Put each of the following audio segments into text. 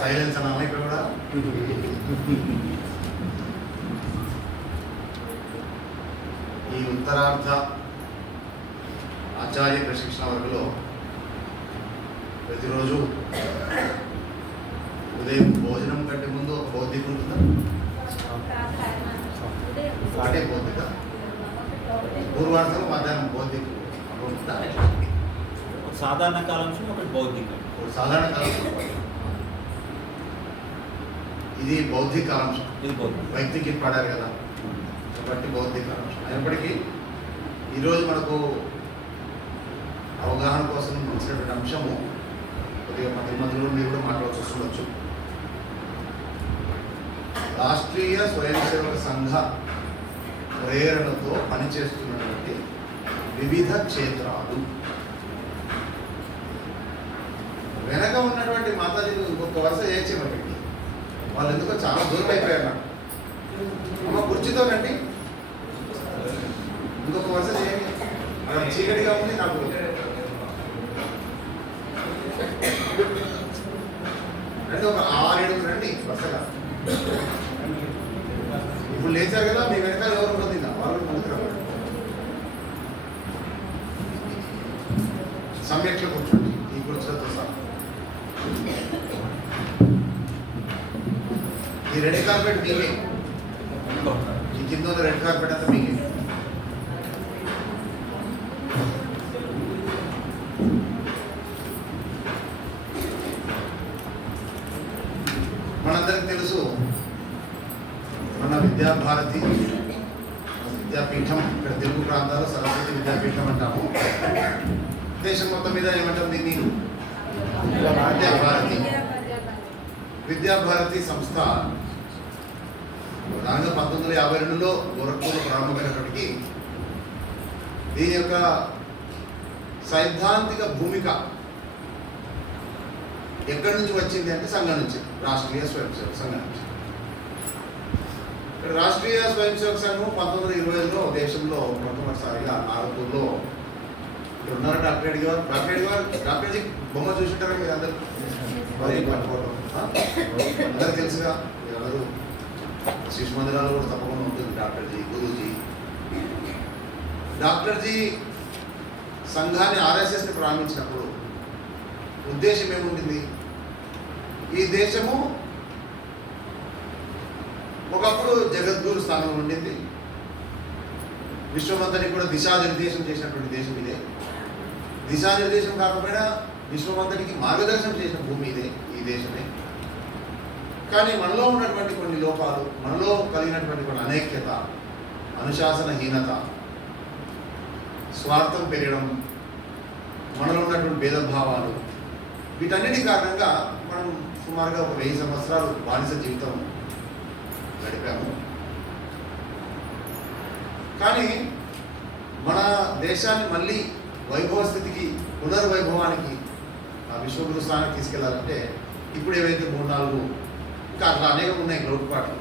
Silence అన్నా ఇక్కడ కూడా. ఈ ఉత్తరార్ధ ఆచార్య ప్రశిక్షణ వర్గంలో ప్రతిరోజు ఉదయం భోజనం కంటే ముందు ఒక బౌద్ధిక ఉంటుందా? అంటే బౌద్ధిక పూర్వార్థం మధ్యాహ్నం బౌద్ధిక ఉంటుందా? సాధారణ కాలాంశం ఒకటి బౌద్ధిక. సాధారణ కాలాంశం ఇది బౌద్ధిక కాలాంశం. ఇది బౌద్ధిక వ్యక్తికి పడారు కదా కాబట్టి బౌద్ధిక కాలాంశం. అయినప్పటికీ ఈరోజు మనకు అవగాహన కోసం ఇచ్చినటువంటి అంశము కొద్దిగా మందిలో మీరు కూడా మాట్లాడాల్సి వస్తుండొచ్చు. రాష్ట్రీయ స్వయం సేవక సంఘ ప్రేరణతో పనిచేస్తున్నటువంటి వివిధ క్షేత్రాలు. వెనక ఉన్నటువంటి మాతాజీలు ఇంకొక వరుస చేర్చేవాటి వాళ్ళు ఎందుకో చాలా దూరం అయిపోయారు. నాకు అమ్మ కుర్చీతోనండి ఇంకొక వరుస చేయండి. అక్కడ చీకటిగా ఉంది నాకు. రండి, ఒక 6-7 రండి వరుసగా. ఇప్పుడు లేచారు కదా, మీ వెనకాల ఎవరు ఉంటుంది వాళ్ళు ముందుకు రావాలి. సమ్యక్లో కూర్చోండి ఈ కుర్చీలతో సహా. ఈ రెడ్ కార్పెట్ మీకే, ఈ కింద ఉన్న రెడ్ కార్పెట్ అంతా మీకే. మనందరికి తెలుసు మన విద్యాభారతి విద్యాపీఠం, ఇక్కడ తెలుగు ప్రాంతాలు సరస్వతి విద్యాపీఠం అంటాము. దేశం మొత్తం మీద ఏమంటాం దీన్ని? విద్యాభారతి. విద్యాభారతి సంస్థ ప్రధానంగా 1952లో గోరఖ్పూర్లో ప్రారంభమైనప్పటికీ దీని యొక్క సైద్ధాంతిక భూమిక ఎక్కడి నుంచి వచ్చింది అంటే సంఘం నుంచి, రాష్ట్రీయ స్వయం సేవక సంఘం నుంచి. ఇక్కడ రాష్ట్రీయ స్వయం సేవక సంఘం 1920లో దేశంలో మొట్టమొదటిసారిగా నాగపూర్లో ఇక్కడ ఉన్నారు. డాక్టర్ రెడ్డి గారు, డాక్టర్ జీ బొమ్మ చూసుంటారా మీరు అందరూ? అందరూ తెలుసుగా మీరందరూ. శిశు మందిరాలు కూడా తప్పకుండా ఉంటుంది డాక్టర్ జీ, గురూజీ. డాక్టర్ జీ సంఘాన్ని ఆర్ఎస్ఎస్ని ప్రారంభించినప్పుడు ఉద్దేశం ఏముంటుంది? ఈ దేశము ఒకప్పుడు జగద్గురు స్థానంలో ఉండింది. విశ్వమంతటికి కూడా దిశానిర్దేశం చేసినటువంటి దేశం ఇదే. దిశానిర్దేశం కాకపోయినా విశ్వమంతటికి మార్గదర్శనం చేసిన భూమి ఇదే, ఈ దేశమే. కానీ మనలో ఉన్నటువంటి కొన్ని లోపాలు, మనలో కలిగినటువంటి కొన్ని అనైక్యత, అనుశాసనహీనత, స్వార్థం పెరగడం, మనలో ఉన్నటువంటి భేదభావాలు, వీటన్నిటి కారణంగా మనం సుమారుగా ఒక 1000 సంవత్సరాలు బానిస జీవితం గడిపాము. కానీ మన దేశాన్ని మళ్ళీ వైభవ స్థితికి, పునర్వైభవానికి, ఆ విశ్వగురు స్థానానికి తీసుకెళ్లాలంటే ఇప్పుడు ఏవైతే 3-4 ఇంకా అట్లా అనేకం ఉన్నాయి లోటుపాట్లు,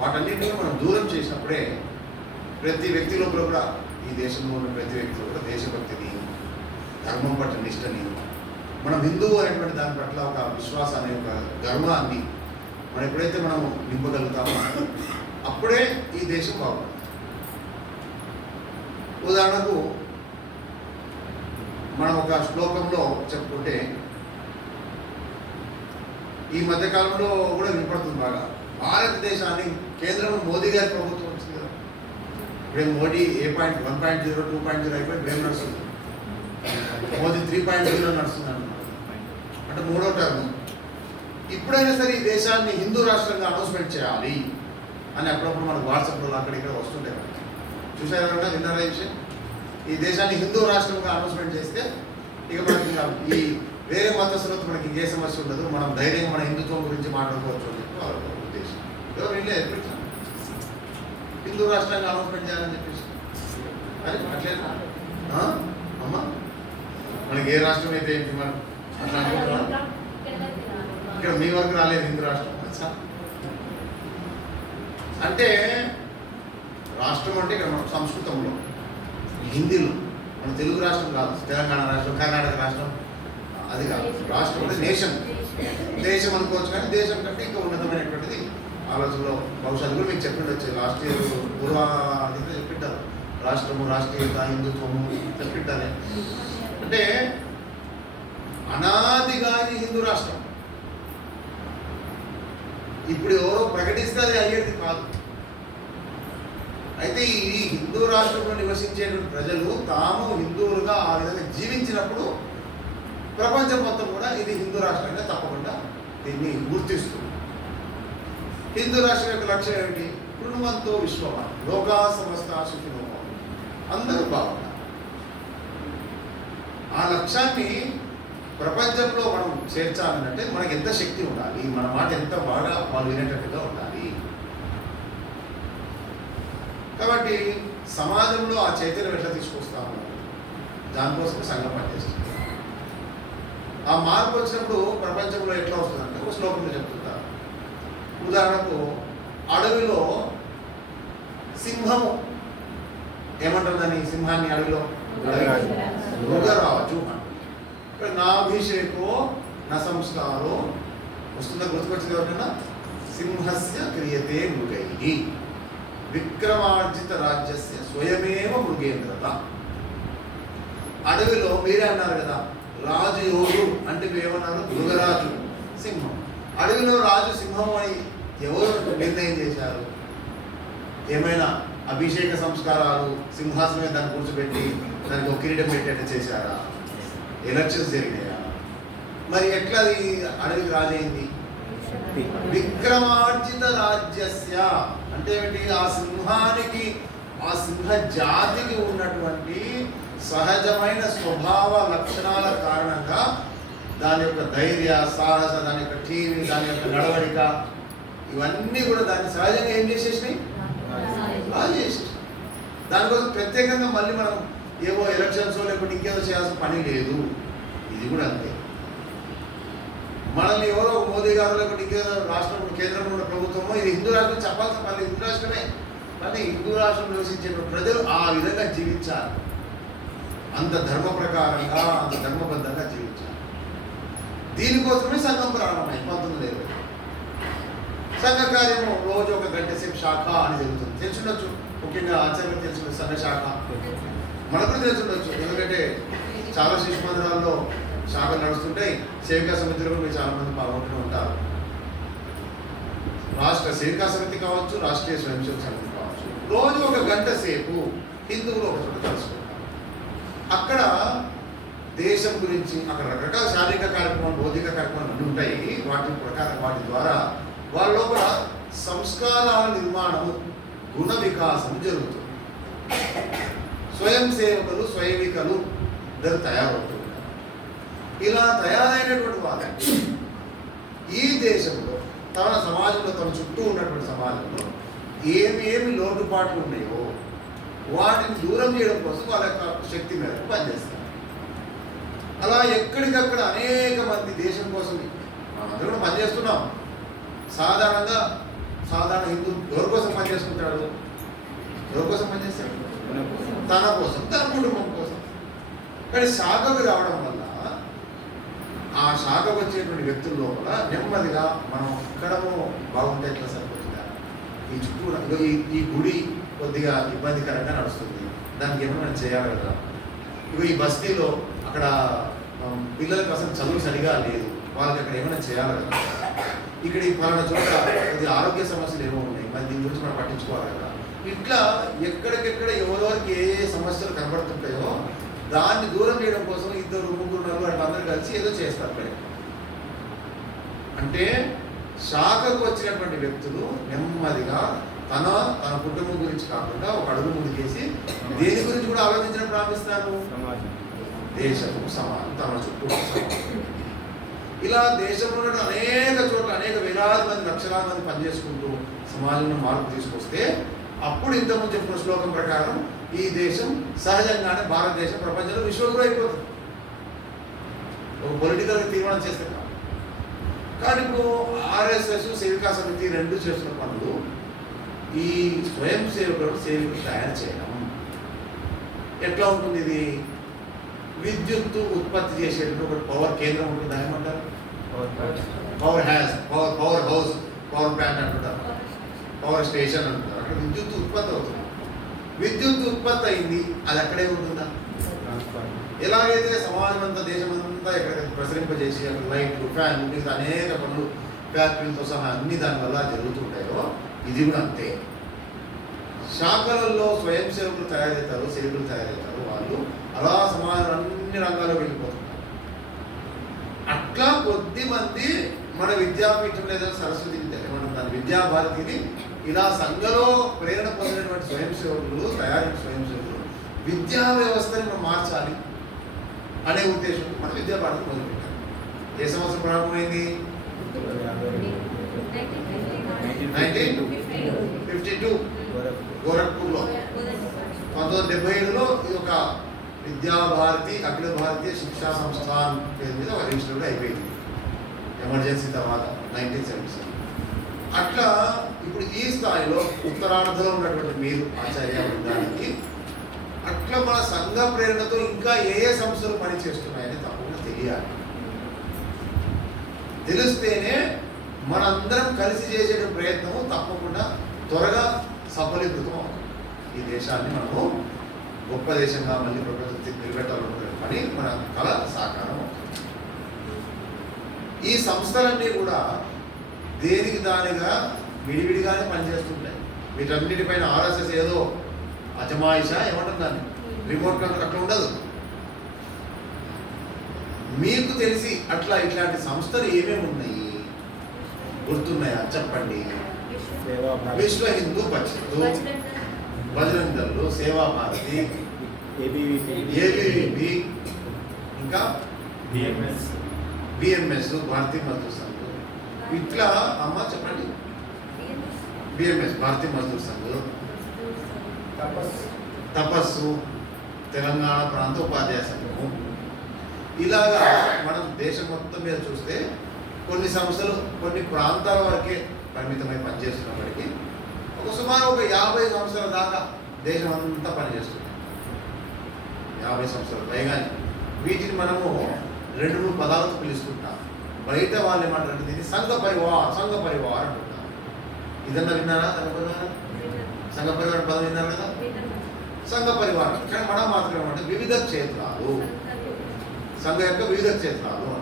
వాటన్నింటినీ మనం దూరం చేసినప్పుడే ప్రతి వ్యక్తి లోపల కూడా, ఈ దేశంలో ఉన్న ప్రతి వ్యక్తిలో కూడా దేశభక్తిని, ధర్మం పట్ల నిష్టని, మనం హిందువు అనేటువంటి దాని పట్ల ఒక విశ్వాసాన్ని, ఒక గర్వాన్ని మనం ఎప్పుడైతే మనం నింపగలుగుతామో అప్పుడే ఈ దేశం బాగుంటుంది. ఉదాహరణకు మనం ఒక శ్లోకంలో చెప్పుకుంటే, ఈ మధ్యకాలంలో కూడా వినపడుతుంది బాగా, భారతదేశాన్ని కేంద్రంలో మోదీ గారి ప్రభుత్వం వచ్చింది కదా. ఇప్పుడే మోడీ 1.0, 2.0 అయిపోయి బ్రేమ్ నడుస్తుంది. మోదీ 3.0 నడుస్తుంది అంటే 3వ టర్మ్. ఇప్పుడైనా సరే ఈ దేశాన్ని హిందూ రాష్ట్రంగా అనౌన్స్మెంట్ చేయాలి అని అప్పుడప్పుడు మనకు వాట్సాప్లో అక్కడ ఇక్కడ వస్తుంటాయి. చూసారు ఎవరైనా? విన్నారా ఈ విషయం? ఈ దేశాన్ని హిందూ రాష్ట్రంగా అనౌన్స్మెంట్ చేస్తే ఇక మనకి ఈ వేరే మతస్థులతో మనకి ఏ సమస్య ఉండదు, మనం ధైర్యంగా మన హిందుత్వం గురించి మాట్లాడుకోవచ్చు అని చెప్పి వాళ్ళ ఉద్దేశం. ఎవరు వెళ్ళి ఎదుర్కొచ్చారు హిందూ రాష్ట్రంగా అనౌన్స్మెంట్ చేయాలని చెప్పేసి. అది అట్లేనా అమ్మా? మనకి ఏ రాష్ట్రం అయితే ఏంటి మనం అట్లా అనుకుంటున్నాం. ఇక్కడ మీ వరకు రాలేదు హిందూ రాష్ట్రం అంటే. రాష్ట్రం అంటే ఇక్కడ మన సంస్కృతంలో, హిందీలో, మన తెలుగు రాష్ట్రం కాదు, తెలంగాణ రాష్ట్రం, కర్ణాటక రాష్ట్రం అది కాదు. రాష్ట్రం అంటే నేషన్, దేశం అనుకోవచ్చు, కానీ దేశం కంటే ఇంకా ఉన్నతమైనటువంటిది ఆలోచనలో భవిష్యత్తు కూడా మీకు చెప్పిండొచ్చు. లాస్ట్ ఇయర్ పూర్వాధిక చెప్పింటారు, రాష్ట్రము, రాష్ట్రీయత, హిందుత్వము చెప్పింటారే. అంటే అనాదిగా ఇది హిందూ రాష్ట్రం. ఇప్పుడు ఎవరో ప్రకటిస్తే అది అయ్యేది కాదు. అయితే ఈ హిందూ రాష్ట్రంలో నివసించే ప్రజలు తాము హిందువులుగా ఆ విధంగా జీవించినప్పుడు ప్రపంచం మొత్తం కూడా ఇది హిందూ రాష్ట్రంగా తప్పకుండా దీన్ని గుర్తిస్తుంది. హిందూ రాష్ట్రం యొక్క లక్ష్యం ఏమిటి? కృణవంతో విశ్వమా లోకా సమస్త సుఖినో భవంతు, అందరూ బాగుంటారు. ఆ లక్ష్యాన్ని ప్రపంచంలో మనం చేర్చాలంటే మనకి ఎంత శక్తి ఉండాలి, మన మాట ఎంత బాగా వాళ్ళు వినేటట్టుగా ఉండాలి. కాబట్టి సమాజంలో ఆ చైతన్యం ఎట్లా తీసుకొస్తాము, దానికోసం సంఘం పనిచేస్తుంది. ఆ మార్పు వచ్చినప్పుడు ప్రపంచంలో ఎట్లా వస్తుందంటే ఒక శ్లోకంలో చెప్తుంటారు. ఉదాహరణకు అడవిలో సింహము ఏమంటారు దాన్ని, సింహాన్ని అడవిలో మృగరాజు. ఇక్కడ నాభిషేకో నా సంస్కారో వస్తుందా, గుర్తుకొచ్చింది ఎవరికైనా? సింహస్య క్రియతే మృగై విక్రమార్జిత రాజ్యస్య స్వయమేవ మృగేంద్రత. అడవిలో మీరే అన్నారు కదా, రాజు ఎవరు అంటే ఏమన్నారు? మృగరాజు, సింహం. అడవిలో రాజు సింహం అని ఎవరు నిర్ణయం చేశారు? ఏమైనా అభిషేక సంస్కారాలు సింహాసనమే దాన్ని కూర్చోబెట్టి దానికి ఒక కిరీటం పెట్టేట్టు చేశారా? ఎలక్షన్స్ జరిగినాయా? మరి ఎట్లా అది అడవికి రాజైంది? విక్రమార్జిత రాజ్యస్య అంటే ఏమిటి? ఆ సింహానికి, ఆ సింహ జాతికి ఉన్నటువంటి సహజమైన స్వభావ లక్షణాల కారణంగా దాని యొక్క ధైర్య, సాహస, దాని యొక్క టీవీ, దాని యొక్క నడవడిక, ఇవన్నీ కూడా దాన్ని సహజంగా ఏం చేసేసినాయి? చేసేసినాయి. దానికోసం ప్రత్యేకంగా మళ్ళీ మనం ఏవో ఎలక్షన్స్ లేకపోతే ఇంకేదో చేయాల్సిన పని లేదు. ఇది కూడా అంతే. మనల్ని ఎవరో మోదీ గారు లేకపోతే ఇంకేదో రాష్ట్రం, కేంద్రంలో ఉన్న ప్రభుత్వమో ఇది హిందూ రాష్ట్రం చెప్పాల్సిన పని హిందూ రాష్ట్రమే. కానీ హిందూ రాష్ట్రం నివసించే ప్రజలు ఆ విధంగా జీవించాలి, అంత ధర్మ ప్రకారంగా, అంత ధర్మబద్ధంగా జీవించాలి. దీనికోసమే సంఘం ప్రారంభమైంది 1920. సంఘ కార్యము రోజు ఒక గంట సేపు శాఖ అని జరుగుతుంది. తెలుసుండొచ్చు, ముఖ్యంగా ఆచార్యులకు తెలుసు సంఘ శాఖ. మనకు తెలుసుండొచ్చు, ఎందుకంటే చాలా శిశు మందిరాల్లో శాఖలు నడుస్తుంటాయి. సేవికా సమితిలో మీరు చాలా మంది పాల్గొంటూ ఉంటారు. రాష్ట్ర సేవికా సమితి కావచ్చు, రాష్ట్రీయ స్వయం సేవక సమితి కావచ్చు. రోజు ఒక గంట సేపు హిందువులు ఒక చోట కలుసుకుంటారు. అక్కడ దేశం గురించి, అక్కడ రకరకాల శారీరక కార్యక్రమాలు, భౌతిక కార్యక్రమాలు అన్నీ ఉంటాయి. వాటి ప్రకారం, వాటి ద్వారా వాళ్ళ లోపల సంస్కారాల నిర్మాణము, గుణ వికాసం జరుగుతుంది. స్వయం సేవకులు, స్వయమికలు ఇద్దరు తయారవుతుంటారు. ఇలా తయారైనటువంటి వారు ఈ దేశంలో, తన సమాజంలో, తన చుట్టూ ఉన్నటువంటి సమాజంలో ఏమేమి లోటుపాట్లు ఉన్నాయో వాటిని దూరం చేయడం కోసం వాళ్ళ యొక్క శక్తి మేరకు పనిచేస్తారు. అలా ఎక్కడికక్కడ అనేక మంది దేశం కోసం మనందరూ కూడా పనిచేస్తున్నాం. సాధారణంగా సాధారణ హిందూ ఎవరి కోసం పనిచేసుకుంటాడు? ఎవరి కోసం పనిచేస్తాడు? తన కోసం, తన కుటుంబం కోసం. కానీ శాఖకు రావడం వల్ల ఆ శాఖకు వచ్చేటువంటి వ్యక్తుల లోపల నెమ్మదిగా మనం ఎక్కడమో బాగుంటే ఎట్లా సరిపోతుందా, ఈ చుట్టూ ఈ గుడి కొద్దిగా ఇబ్బందికరంగా నడుస్తుంది, దానికి ఏమైనా చేయాలి కదా. ఇగో ఈ బస్తీలో అక్కడ పిల్లలకి అసలు చదువు సరిగా లేదు, వాళ్ళకి అక్కడ ఏమైనా చేయాలి కదా. ఇక్కడ ఈ పలానా చోట కొద్ది ఆరోగ్య సమస్యలు ఏమో ఉన్నాయి, మరి దీని గురించి మనం పట్టించుకోవాలి కదా. ఇట్లా ఎక్కడికెక్కడ ఎవరెవరికి ఏ ఏ సమస్యలు కనబడుతుంటాయో దాన్ని దూరం చేయడం కోసం 2, 3, 4 వాళ్ళందరూ కలిసి ఏదో చేస్తారు. అంటే శాఖకు వచ్చినటువంటి వ్యక్తులు నెమ్మదిగా తన కుటుంబం గురించి కాకుండా ఒక అడుగు ముందుకేసి దేని గురించి కూడా ఆలోచించడం ప్రారంభిస్తారు? దేశము, సమాజం, తన చుట్టూ ఇలా దేశంలో అనేక చోట్ల అనేక వేలాది మంది, లక్షలాది మంది పనిచేసుకుంటూ సమాజంలో మార్పు తీసుకొస్తే అప్పుడు ఇంతకుముందు చెప్పిన శ్లోకం ప్రకారం ఈ దేశం సహజంగానే భారతదేశం ప్రపంచంలో విశ్వగురు అయిపోతుంది. ఒక పొలిటికల్ తీర్మానం చేస్తే కానీ ఇప్పుడు ఆర్ఎస్ఎస్, సేవికా సమితి రెండు చేస్తున్న పనులు ఈ స్వయం సేవకులను తయారు చేయడం. ఎట్లా ఉంటుంది ఇది? విద్యుత్తు ఉత్పత్తి చేసేటువంటి ఒక పవర్ కేంద్రం ఉంటుంది, దాని ఏమంటారు? పవర్ హౌస్, పవర్ ప్లాంట్ అంటుంటారు, పవర్ స్టేషన్ అంటుంటారు. అక్కడ విద్యుత్ ఉత్పత్తి అవుతుంది. విద్యుత్ ఉత్పత్తి అయింది, అది అక్కడే ఉంటుందా? ఎలాగైతే సమాజం అంతా, దేశం అంతా ఎక్కడ ప్రసరింపజేసి అక్కడ లైట్లు, ఫ్యాన్లు, మిగతా అనేక పనులు, ఫ్యాక్టరీలతో సహా అన్ని దానివల్ల జరుగుతుంటాయో ఇది కూడా అంతే. శాఖలలో స్వయం సేవకులు తయారవుతారు, సేవకులు తయారవుతారు, వాళ్ళు అలా సమాజంలో అన్ని రంగాల్లో వెళ్ళిపోతున్నారు. అట్లా కొద్ది మంది మన విద్యాపీఠం లేదా సరస్వతి ఏమంటారు దాని విద్యాభారతిని ఇలా సంఘలో ప్రేరణ పొందినటువంటి స్వయం సేవకులు, తయారైన స్వయం సేవకులు విద్యా వ్యవస్థని మనం మార్చాలి అనే ఉద్దేశంతో మన విద్యాభారతి మొదలుపెట్టారు. ఏ సంవత్సరం ప్రారంభమైంది? 1952 గోరఖ్పూర్లో. 1977లో ఇది ఒక విద్యాభారతి అఖిల భారతీయ శిక్షా సంస్థాన్ పేరు మీద ఒక రిజిస్టర్ అయిపోయింది ఎమర్జెన్సీ తర్వాత 1977. అట్లా ఇప్పుడు ఈ స్థాయిలో ఉత్తరార్ధంలో ఉన్నటువంటి మీరు ఆచార్య బృందానికి అట్లా మన సంఘ ప్రేరణతో ఇంకా ఏ ఏ సంస్థలు పనిచేస్తున్నాయని తప్పకుండా తెలియాలి. తెలిస్తేనే మనందరం కలిసి చేసే ప్రయత్నము తప్పకుండా త్వరగా సఫలీకృతం అవుతుంది. ఈ దేశాన్ని మనము గొప్ప దేశంగా మళ్ళీ ప్రపంచం నిలబెట్టాలనుకునే పని మన కళ సాకారం అవుతుంది. ఈ సంస్థలన్నీ కూడా దేనికి దానిగా విడివిడిగానే పనిచేస్తుంటాయి. వీటన్నిటిపైన ఆర్ఎస్ఎస్ ఏదో అజమాయిషా ఏమంటారు దాన్ని, రిమోట్ కంట్రోల్ అట్లా ఉండదు. మీకు తెలిసి అట్లా ఇట్లాంటి సంస్థలు ఏమేమి ఉన్నాయి గుర్తున్నాయా చెప్పండి? విశ్వ హిందూ పరిషత్, బజరంగ్ దళ్, సేవా భారతి, ఏబీవీపీ, ఇంకా బిఎంఎస్ భారతీయ మజ్దూర్ సంఘ్. ఇట్లా అమ్మ చెప్పండి. బిఎంఎస్ భారతీయ మజ్దూర్ సంఘ్, తపస్సు తెలంగాణ ప్రాంత ఉపాధ్యాయ సంఘము. ఇలాగా మనం దేశం మొత్తం మీద చూస్తే కొన్ని సంస్థలు కొన్ని ప్రాంతాల వరకే పరిమితమై పనిచేస్తున్నప్పటికీ సుమారు ఒక 50 సంవత్సరాల దాకా దేశం అంతా పనిచేస్తుంది. 50 సంవత్సరాలు పైగానే. వీటిని మనము 2-3 పదాలతో పిలుస్తుంటాం. బయట వాళ్ళు ఏమంటారు దీన్ని సంఘ పరివార్ అంటుంటారు. ఇదన్నా విన్నారా? సంఘ పరివారం పదం విన్నారు కదా? సంఘ పరివారం. కానీ మనం మాత్రం ఏమంటే వివిధ క్షేత్రాలు, సంఘ యొక్క వివిధ క్షేత్రాలు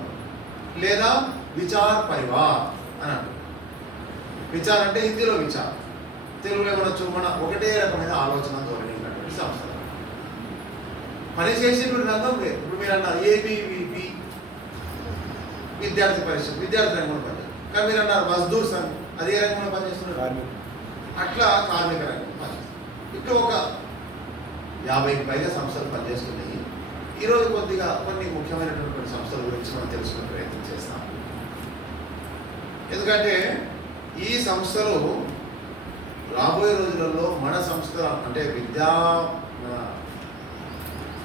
లేదా విచార్ పరివార్ అని అంటారు. విచార్ అంటే హిందీలో విచార్, తెలుగులో ఏమనొచ్చు మన ఒకటే రకమైన ఆలోచన ధోరణి ఉన్నటువంటి సంస్థ. పనిచేసేటువంటి రంగం లేదు. ఇప్పుడు మీరు అన్నారు ఏబీవీపీ విద్యార్థి పరిషత్, విద్యార్థి రంగంలో పనిచేస్తారు. కానీ మీరు అన్నారు మజ్దూర్ సంఘ్, అదే రంగంలో పనిచేస్తున్నారు. అట్లా కార్మిక రంగం పనిచేస్తారు. ఇట్లా ఒక 50కి పైగా సంస్థలు పనిచేస్తున్నాయి. ఈరోజు కొద్దిగా కొన్ని ముఖ్యమైనటువంటి సంస్థల గురించి మనం తెలుసుకునే ప్రయత్నం చేస్తాం. ఎందుకంటే ఈ సంస్థలు రాబోయే రోజులలో మన సంస్థ అంటే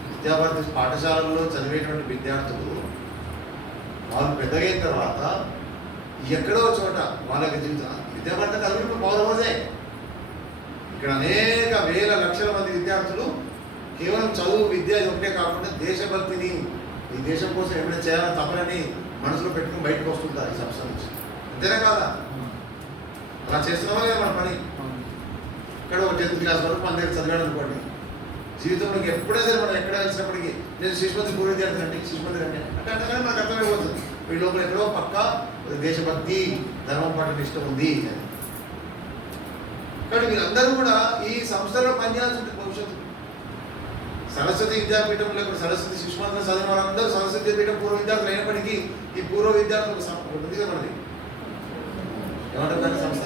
విద్యాభారతి పాఠశాలల్లో చదివేటువంటి విద్యార్థులు వాళ్ళు పెద్దగైన తర్వాత ఎక్కడో చోట వాళ్ళకి విద్యాభారతి చదివిన పౌరవజే. ఇక్కడ అనేక వేల లక్షల మంది విద్యార్థులు కేవలం చదువు విద్య ఒకటే కాకుండా దేశభక్తిని, ఈ దేశం కోసం ఏమైనా చేయాలని తప్పనని మనసులో పెట్టుకుని బయటకు వస్తుంటారు ఈ సంస్థ నుంచి. అంతేనా కాదా? అలా చేస్తున్నావా లేదా మన పని? ఇక్కడ ఒక 10th క్లాస్ వరకు మన దగ్గర చదివాడు అనుకోండి, జీవితంలో ఎప్పుడైనా సరే మనం ఎక్కడ వచ్చినప్పటికీ నేను శిశుపతి పూర్వ విద్యార్థి అంటే శిశుపతి అంటే అంటే మనకు అర్థమైపోతుంది వీళ్ళ లోపల ఎక్కడో పక్క దేశభక్తి, ధర్మం పట్ల ఇష్టం ఉంది అని. కాబట్టి వీళ్ళందరూ కూడా ఈ సంస్థలో పనిచేయాల్సి ఉంటుంది భవిష్యత్తు. సరస్వతి విద్యాపీఠం లేకపోతే సరస్వతి శిశుమంత్రం చదివిన వాళ్ళందరూ సరస్వతి విద్యాపీఠం పూర్వ విద్యార్థులు అయినప్పటికీ ఈ పూర్వ విద్యార్థులకు ఉంది కదా మనది ఏమంటారు దాని సంస్థ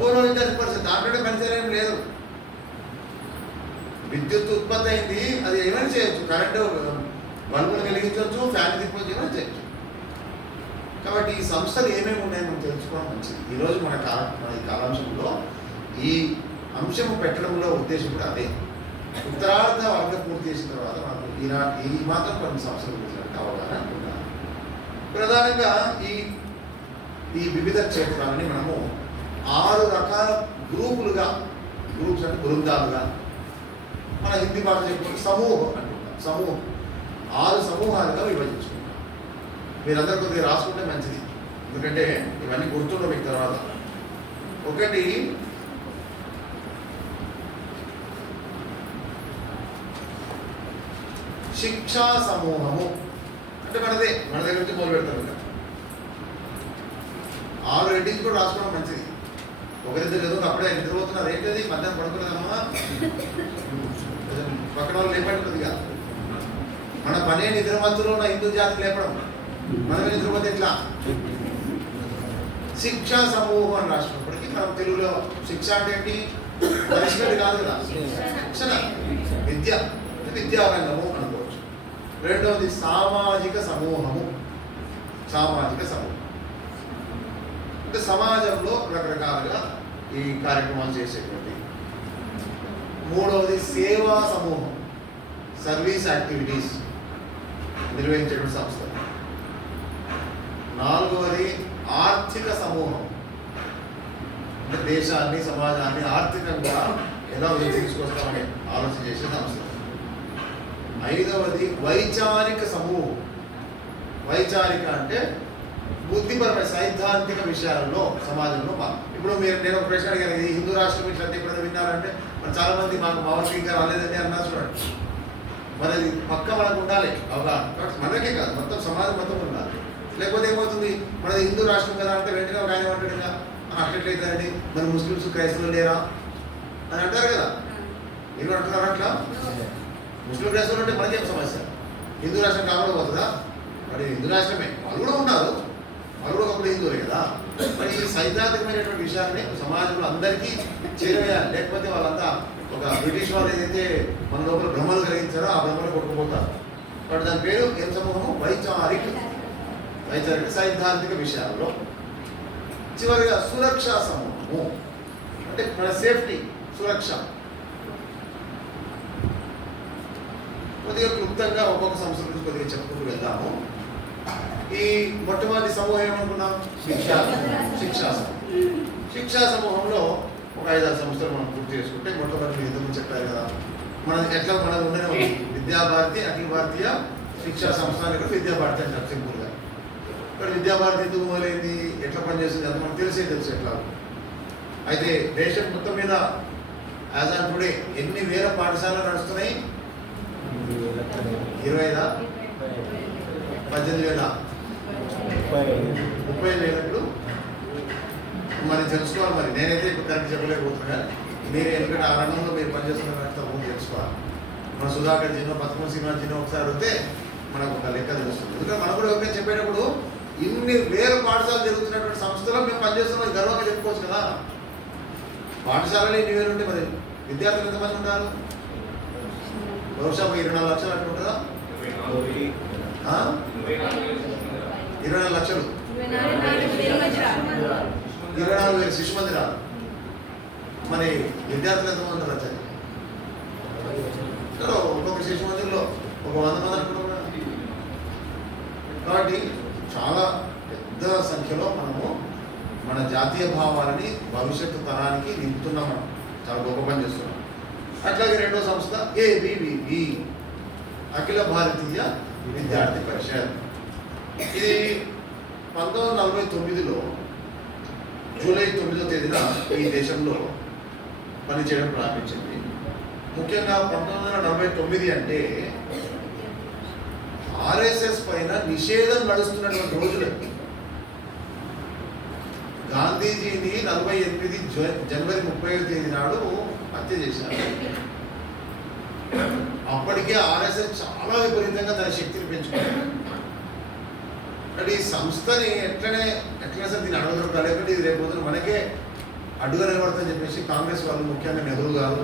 పూర్వ విద్యార్థి పరిస్థితి. దాంట్లో పనిచేయడం లేదు. విద్యుత్ ఉత్పత్తి అయింది, అది ఏమైనా చేయొచ్చు. కరెంటు బల్బులు వెలిగించవచ్చు, ఫ్యాన్ తిప్పవచ్చు, ఏమైనా చేయొచ్చు. కాబట్టి ఈ సంస్థలు ఏమేమి ఉన్నాయని మనం తెలుసుకోవడం మంచిది. ఈరోజు మన ఈ కాలాంశంలో ఈ అంశము పెట్టడంలో ఉద్దేశం కూడా అదే. ఉత్తరార్ధ వర్గ పూర్తి చేసిన తర్వాత మనకు ఈ మాత్రం కొన్ని సంస్థల గురించి అవగాహన ఉండాలి. ప్రధానంగా ఈ వివిధ క్షేత్రాలని మనము 6 రకాల గ్రూపులుగా, గ్రూప్స్ అంటే బృందాలుగా, మన హిందీ భాష చెప్పుకుంటే సమూహం అంటున్నాం. సమూహం 6 సమూహాలుగా విభజించుకుంటాం. మీరందరూ కొద్దిగా రాసుకుంటే మంచిది, ఎందుకంటే ఇవన్నీ గుర్తుండవు మీకు తర్వాత. ఒకటి శిక్షా సమూహము అంటే మన దగ్గర నుంచి మొదలు పెడతారు. ఇంకా 6 హెడ్డింగ్స్ కూడా రాసుకోవడం మంచిది. ఒకరిద్దరు ఏదో అప్పుడే నిద్రపోతున్నారు, ఏంటది మధ్యాహ్నం పడుకున్నదమ్మా పక్కన వాళ్ళు లేపడుతుంది కాదు. మన పనే నిద్రమత్తులో ఉన్న హిందూ జాతికి లేపడం, మనమే నిద్రపోతే ఎట్లా? శిక్షా సమూహం అని రాసినప్పటికీ మనం తెలుగులో శిక్ష అంటే ఏంటి? పనిష్మెంట్ కాదు కదా, శిక్షణ, విద్య, విద్యారంగము అనుకోవచ్చు. రెండవది సామాజిక సమూహము. సామాజిక సమూహం అంటే సమాజంలో రకరకాలుగా ఈ కార్యక్రమాలు చేసేటువంటి. మూడవది సేవా సమూహం, సర్వీస్ యాక్టివిటీస్ నిర్వహించేటువంటి సంస్థ. నాలుగవది ఆర్థిక సమూహం అంటే దేశాన్ని సమాజాన్ని ఆర్థికంగా ఎలా తీసుకొస్తామని ఆలోచన చేసే సంస్థ. ఐదవది వైచారిక సమూహం. వైచారిక అంటే బుద్ధిపరమైన సైద్ధాంతిక విషయాల్లో సమాజంలో ఇప్పుడు నేను ఒక ప్రశ్న అడిగాను, ఇది హిందూ రాష్ట్రం ఇట్లా ఎప్పుడైనా విన్నారంటే మరి చాలా మంది మాకు మావోయిస్టుగా రాలేదండి అన్నారు. చూడండి, మనది పక్క మనకు ఉండాలి అవగాహన, మనకే కాదు మొత్తం సమాజం మొత్తం ఉండాలి. లేకపోతే ఏమవుతుంది, మనది హిందూ రాష్ట్రం కదా అంటే వెంటనే ఒక ఆయన అంటాడుగా అట్లయితే మరి ముస్లిమ్స్ క్రైస్తవులు లేరా అని అంటారు కదా. మీరు అంటున్నారు అట్లా? ముస్లిం క్రైస్తవులు అంటే మనకేం సమస్య? హిందూ రాష్ట్రం కాకపోతుందా? మరి హిందూ రాష్ట్రమే, వాళ్ళు కూడా ఉన్నారు, వాళ్ళు కూడా ఒకప్పుడు హిందువులే కదా. మరి ఈ సైద్ధాంతికమైనటువంటి విషయాన్ని సమాజంలో అందరికీ చేరవేయాలి, లేకపోతే వాళ్ళంతా ఒక బ్రిటిష్ వాళ్ళు ఏదైతే మన లోపల భ్రమలు కలిగించారో ఆ భ్రమలు కొట్టుకుపోతారు. కాబట్టి దాని పేరు ఏం సమూహము? వైచారిక సైద్ధాంతిక విషయాల్లో. చివరిగా సురక్షా సమూహము అంటే మన సేఫ్టీ, సురక్ష. కొద్దిగా క్లుప్తంగా ఒక్కొక్క సంస్థ గురించి కొద్దిగా చెప్పుకుంటూ వెళ్దాము. ఈ మొట్టమొదటి సమూహం ఏమనుకున్నాం? శిక్షా సమూహం. శిక్షా సమూహంలో ఒక 5-6 సంస్థలు మనం పూర్తి చేసుకుంటే, మొట్టమొదటి ఇంతకు చెప్పారు కదా, మన ఎట్లా మనది ఉండనే ఉంది విద్యాభారతి, అఖిల భారతీయ శిక్షా సంస్థాన్ని కూడా విద్యాభారతి అంటారు సింపుల్గా. ఇక్కడ విద్యాభారతి ఎందుకు మొదలైంది, ఎట్లా పనిచేస్తుంది అంత మనకు తెలుసు ఎట్లా. అయితే దేశం మొత్తం మీద యాజ్ ఆన్ టుడే ఎన్ని వేల పాఠశాలలు నడుస్తున్నాయి? 20,000, 18,000, 30,000. ఇప్పుడు మరి తెలుసుకోవాలి. మరి నేనైతే ఇప్పుడు కరెక్ట్ చెప్పలేకపోతున్నా, కానీ మీరు ఎందుకంటే ఆ రంగంలో మీరు పనిచేస్తున్నారు తప్పకుండా తెలుసుకోవాలి. మన సుధాకర్ జిన్నో, పద్మ శ్రీనివాస్ జిన్నో ఒకసారి అడిగితే మనకు ఒక లెక్క తెలుస్తుంది. ఎందుకంటే మనం కూడా ఎవరికైనా చెప్పేటప్పుడు ఇన్ని వేల పాఠశాలలు జరుగుతున్నటువంటి సంస్థలో మేము పనిచేస్తున్నాం గర్వంగా చెప్పుకోవచ్చు కదా. పాఠశాలలు ఇన్ని వేలు ఉంటే మరి విద్యార్థులు ఎంతమంది ఉంటారు? బహుశా 24 లక్షలు అట్లా ఉంటుందా? 24 లక్షలు, 24,000 శిశు మందిరాలు. మరి విద్యార్థులు ఎంతమంది ఉంటారు? వచ్చారు ఒక్కొక్క శిశు మందిరంలో ఒక 100 మంది అనుకుంటున్నా. కాబట్టి చాలా పెద్ద సంఖ్యలో మనము మన జాతీయ భావాలని భవిష్యత్తు తరానికి నింపుతున్నాం. మనం చాలా గొప్ప పని చేస్తున్నాం. అట్లాగే రెండో సంస్థ ABVP, అఖిల భారతీయ విద్యార్థి పరిషత్. ఇది 1949లో జూలై 9వ తేదీన ఈ దేశంలో పనిచేయడం ప్రారంభించింది. ముఖ్యంగా 1949 అంటే RSS పైన నిషేధం నడుస్తున్నటువంటి రోజులు. గాంధీజీని 48 జనవరి 30వ తేదీ నాడు హత్య చేశారు. అప్పటికే RSS చాలా విపరీతంగా తన శక్తిని పెంచుకున్నాడు. అంటే ఈ సంస్థని ఎట్లనే సార్ దీన్ని అడగదొరకాలి, లేకపోతే ఇది రేపు రోజున మనకే అడ్డుగా నిలబడుతుందని చెప్పేసి కాంగ్రెస్ వాళ్ళు, ముఖ్యంగా నెహ్రూ గారు,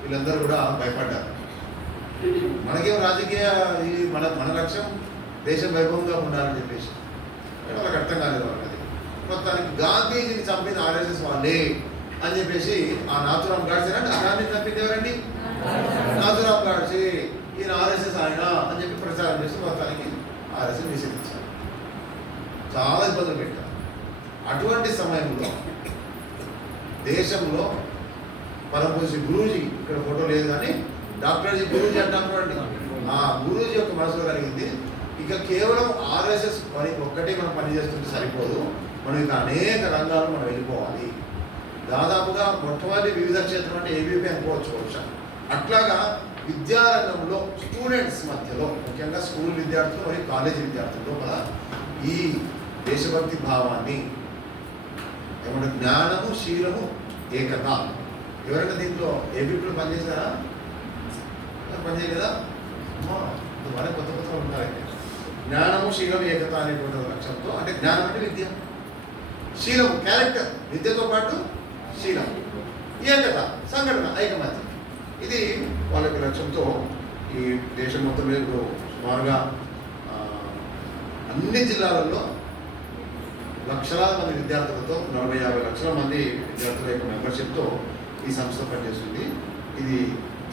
వీళ్ళందరూ కూడా భయపడ్డారు. మనకేం రాజకీయ మన లక్ష్యం దేశం వైభవంగా ఉండాలని చెప్పేసి వాళ్ళకి అర్థం కాలేదు. వాళ్ళది మొత్తానికి గాంధీజీని చంపింది RSS వాళ్ళే అని చెప్పేసి ఆ నాథురామ్ గాడ్సే అంటే ఆ గాంధీని చంపింది ఎవరండి? నాథురామ్ గాడ్సే, ఈయన RSS ఆయన అని చెప్పి ప్రచారం చేసి మొత్తానికి RSS నిషేధించారు. చాలా ఇబ్బందులు పెట్టారు. అటువంటి సమయంలో దేశంలో పరమపూజి గురూజీ, ఇక్కడ ఫోటో లేదు కానీ డాక్టర్ గురూజీ అంటారు. ఆ గురూజీ యొక్క మనసులో కలిగింది ఇక కేవలం ఆర్ఎస్ఎస్ పని ఒక్కటే మనం పనిచేస్తుంటే సరిపోదు, మనం ఇక అనేక రంగాలు మనం వెళ్ళిపోవాలి. దాదాపుగా మొట్టమొదటి వివిధ క్షేత్రం అంటే ఏబీపీ అనుకోవచ్చు బహుశా. అట్లాగా విద్యారంగంలో స్టూడెంట్స్ మధ్యలో, ముఖ్యంగా స్కూల్ విద్యార్థులు మరియు కాలేజీ విద్యార్థుల్లో కూడా ఈ దేశభక్తి భావాన్ని ఏమంటే జ్ఞానము, శీలము, ఏకత. ఎవరైనా దీంట్లో ఏబీపీలో పనిచేశారా? పనిచేయలేదా? మన కొత్త కొత్త ఉంటారు. జ్ఞానము, శీలం, ఏకత అనేటువంటి లక్ష్యంతో, అంటే జ్ఞానం అంటే విద్య, శీలం క్యారెక్టర్, విద్యతో పాటు శీలం, ఏకత సంఘటన, ఐకమత్యం. ఇది వాళ్ళ యొక్క లక్ష్యంతో ఈ దేశం మొత్తం మీద సుమారుగా అన్ని జిల్లాలలో లక్షలాది మంది విద్యార్థులతో 40-50 లక్షల మంది విద్యార్థుల యొక్క మెంబర్షిప్తో ఈ సంస్థ పనిచేస్తుంది. ఇది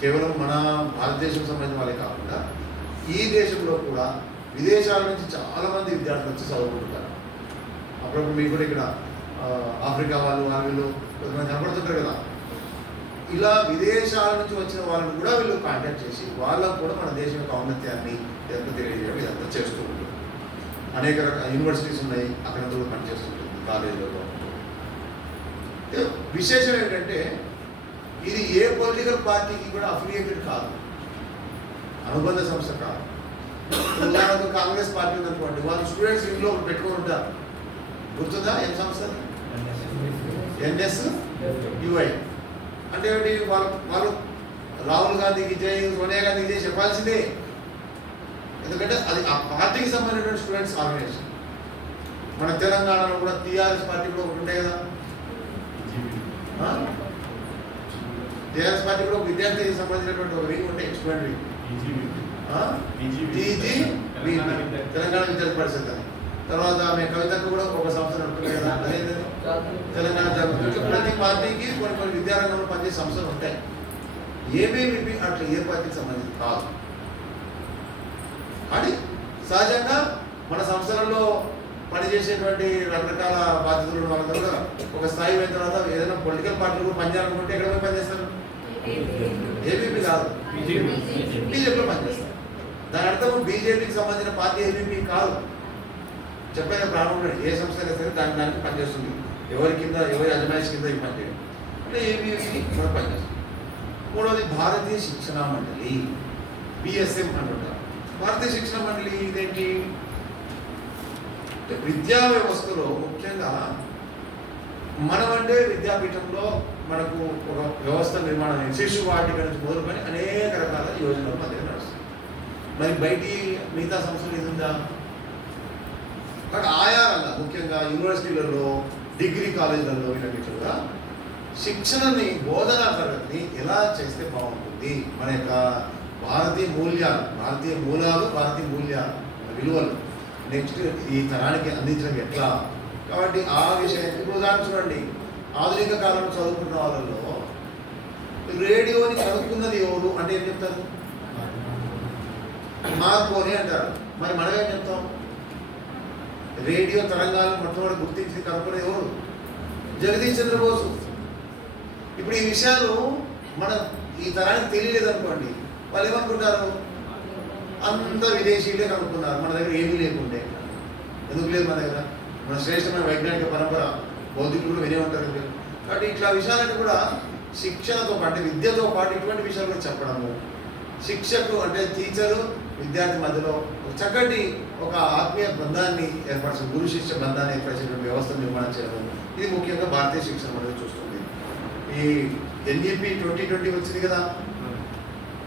కేవలం మన భారతదేశం సంబంధించిన వాళ్ళే కాకుండా ఈ దేశంలో కూడా విదేశాల నుంచి చాలామంది విద్యార్థులు వచ్చి చదువుకుంటున్నారు. అప్పుడప్పుడు మీకు కూడా ఇక్కడ ఆఫ్రికా వాళ్ళు వీళ్ళు కొంతమంది కనపడుతుంటారు కదా. ఇలా విదేశాల నుంచి వచ్చిన వాళ్ళని కూడా వీళ్ళు కాంటాక్ట్ చేసి వాళ్ళకు కూడా మన దేశం యొక్క ఔన్నత్యాన్ని ఇదంతా తెలియజేయడం ఇదంతా చేస్తూ ఉంటుంది. అనేక రకాల యూనివర్సిటీస్ ఉన్నాయి, అక్కడ కూడా పనిచేస్తుంటుంది కాలేజీలలో. విశేషం ఏంటంటే ఇది ఏ పొలిటికల్ పార్టీకి కూడా అఫిలియేటెడ్ కాదు, అనుబంధ సంస్థ కాదు. ఉదాహరణకు కాంగ్రెస్ పార్టీ ఉందనుకోండి, వాళ్ళు స్టూడెంట్స్ ఇంట్లో పెట్టుకొని ఉంటారు. గుర్తుందా ఏం సంస్థ? NSUI. అంటే ఏంటి? వాళ్ళు రాహుల్ గాంధీకి జై, సోనియా గాంధీకి జై చెప్పాల్సిందే. ఎందుకంటే అది ఆ పార్టీకి సంబంధించిన స్టూడెంట్స్ ఆర్గనైజేషన్. మన తెలంగాణలో కూడా టీఆర్ఎస్ పార్టీ కూడా ఒకటి ఉంటాయి కదా. టీఆర్ఎస్ పార్టీ కూడా విద్యార్థికి సంబంధించినటువంటి ఒక రింగ్ ఉంటాయి, స్టూడెంట్ రింగ్. తెలంగాణ విద్యార్థి పరిషత్ అని. తర్వాత ఆమె కవితకు కూడా ఒక సంస్థ ఉంటుంది కదా, అదేంటది తెలంగాణ జరుగుతుంది. ప్రతి పార్టీకి కొన్ని విద్యారంగంలో పనిచేసే సంస్థలు ఉంటాయి. ఏబీవీపీ అట్లా ఏ పార్టీకి సంబంధించి కాదు. కానీ సహజంగా మన సంస్థలలో పనిచేసేటువంటి రకరకాల బాధ్యతలు వాళ్ళందరూ కూడా ఒక స్థాయి అయిన తర్వాత ఏదైనా పొలిటికల్ పార్టీలు పనిచేయాలనుకుంటే ఎక్కడ పోయి పనిచేస్తారు? ఏబీపీ కాదు, బీజేపీలో పనిచేస్తారు. దాని అర్థం బీజేపీకి సంబంధించిన పార్టీ ఏబీపీ కాదు. చెప్పైన ప్రారంభంలో ఏ సంస్థ అయినా సరే దానికి పనిచేస్తుంది. ఎవరి కింద, ఎవరి అజమాయిష్ కింద ఇది పనిచేయడం అంటే ఏబీపీ కూడా పనిచేస్తుంది. మూడవది భారతీయ శిక్షణ మండలి, BSM అంటుంటారు. భారతీయ శిక్షణ మండలి ఇదేంటి? విద్యా వ్యవస్థలో ముఖ్యంగా మనమంటే విద్యాపీఠంలో మనకు ఒక వ్యవస్థ నిర్మాణం, శిశు వాటిక నుంచి మొదలుకొని అనేక రకాల యోజనలు మన దగ్గర నడుస్తాయి. మరి బయటి మిగతా సంస్థలు ఇది ఉందా? బట్ ఆయా రంగా ముఖ్యంగా యూనివర్సిటీలలో, డిగ్రీ కాలేజీలలో వీళ్ళగా శిక్షణని, బోధనా తరగతిని ఎలా చేస్తే బాగుంటుంది, మన యొక్క భారతీయ మూలాలు, భారతీయ మూల్యాలు, విలువలు నెక్స్ట్ ఈ తరానికి అందించడం ఎట్లా. కాబట్టి ఆ విషయం ఇప్పుడు ఉదాహరణ చూడండి, ఆధునిక కాలంలో చదువుకున్న వాళ్ళలో రేడియోని కనుక్కున్నది ఎవరు అంటే ఏం చెప్తారు? మార్కోని అంటారు. మరి మనం ఏం చెప్తాం? రేడియో తరంగాలను మొట్టమొదటి గుర్తించి కనుక్కునేది ఎవరు? జగదీష్ చంద్రబోసు. ఇప్పుడు ఈ విషయాలు మన ఈ తరానికి తెలియలేదు అనుకోండి, వాళ్ళు ఏమనుకుంటారు? అంత విదేశీయులే కనుక్కున్నారు, మన దగ్గర ఏమీ లేకుండే. ఎందుకు లేదు మన దగ్గర? మన శ్రేష్టమైన వైజ్ఞానిక పరంపర, బౌద్ధికులు వినే ఉంటారు. కాబట్టి ఇట్లా విషయాలన్నీ కూడా శిక్షణతో పాటు, విద్యతో పాటు ఇటువంటి విషయాలు కూడా చెప్పడము, శిక్షకు అంటే టీచరు విద్యార్థి మధ్యలో చక్కటి ఒక ఆత్మీయ బంధాన్ని ఏర్పరచడం, గురు శిష్య బంధాన్ని ఏర్పరిచేటువంటి వ్యవస్థ నిర్మాణం చేయడం, ఇది ముఖ్యంగా భారతీయ శిక్షణ మండలి చూస్తుంది. ఈ NEP 2020 వచ్చింది కదా,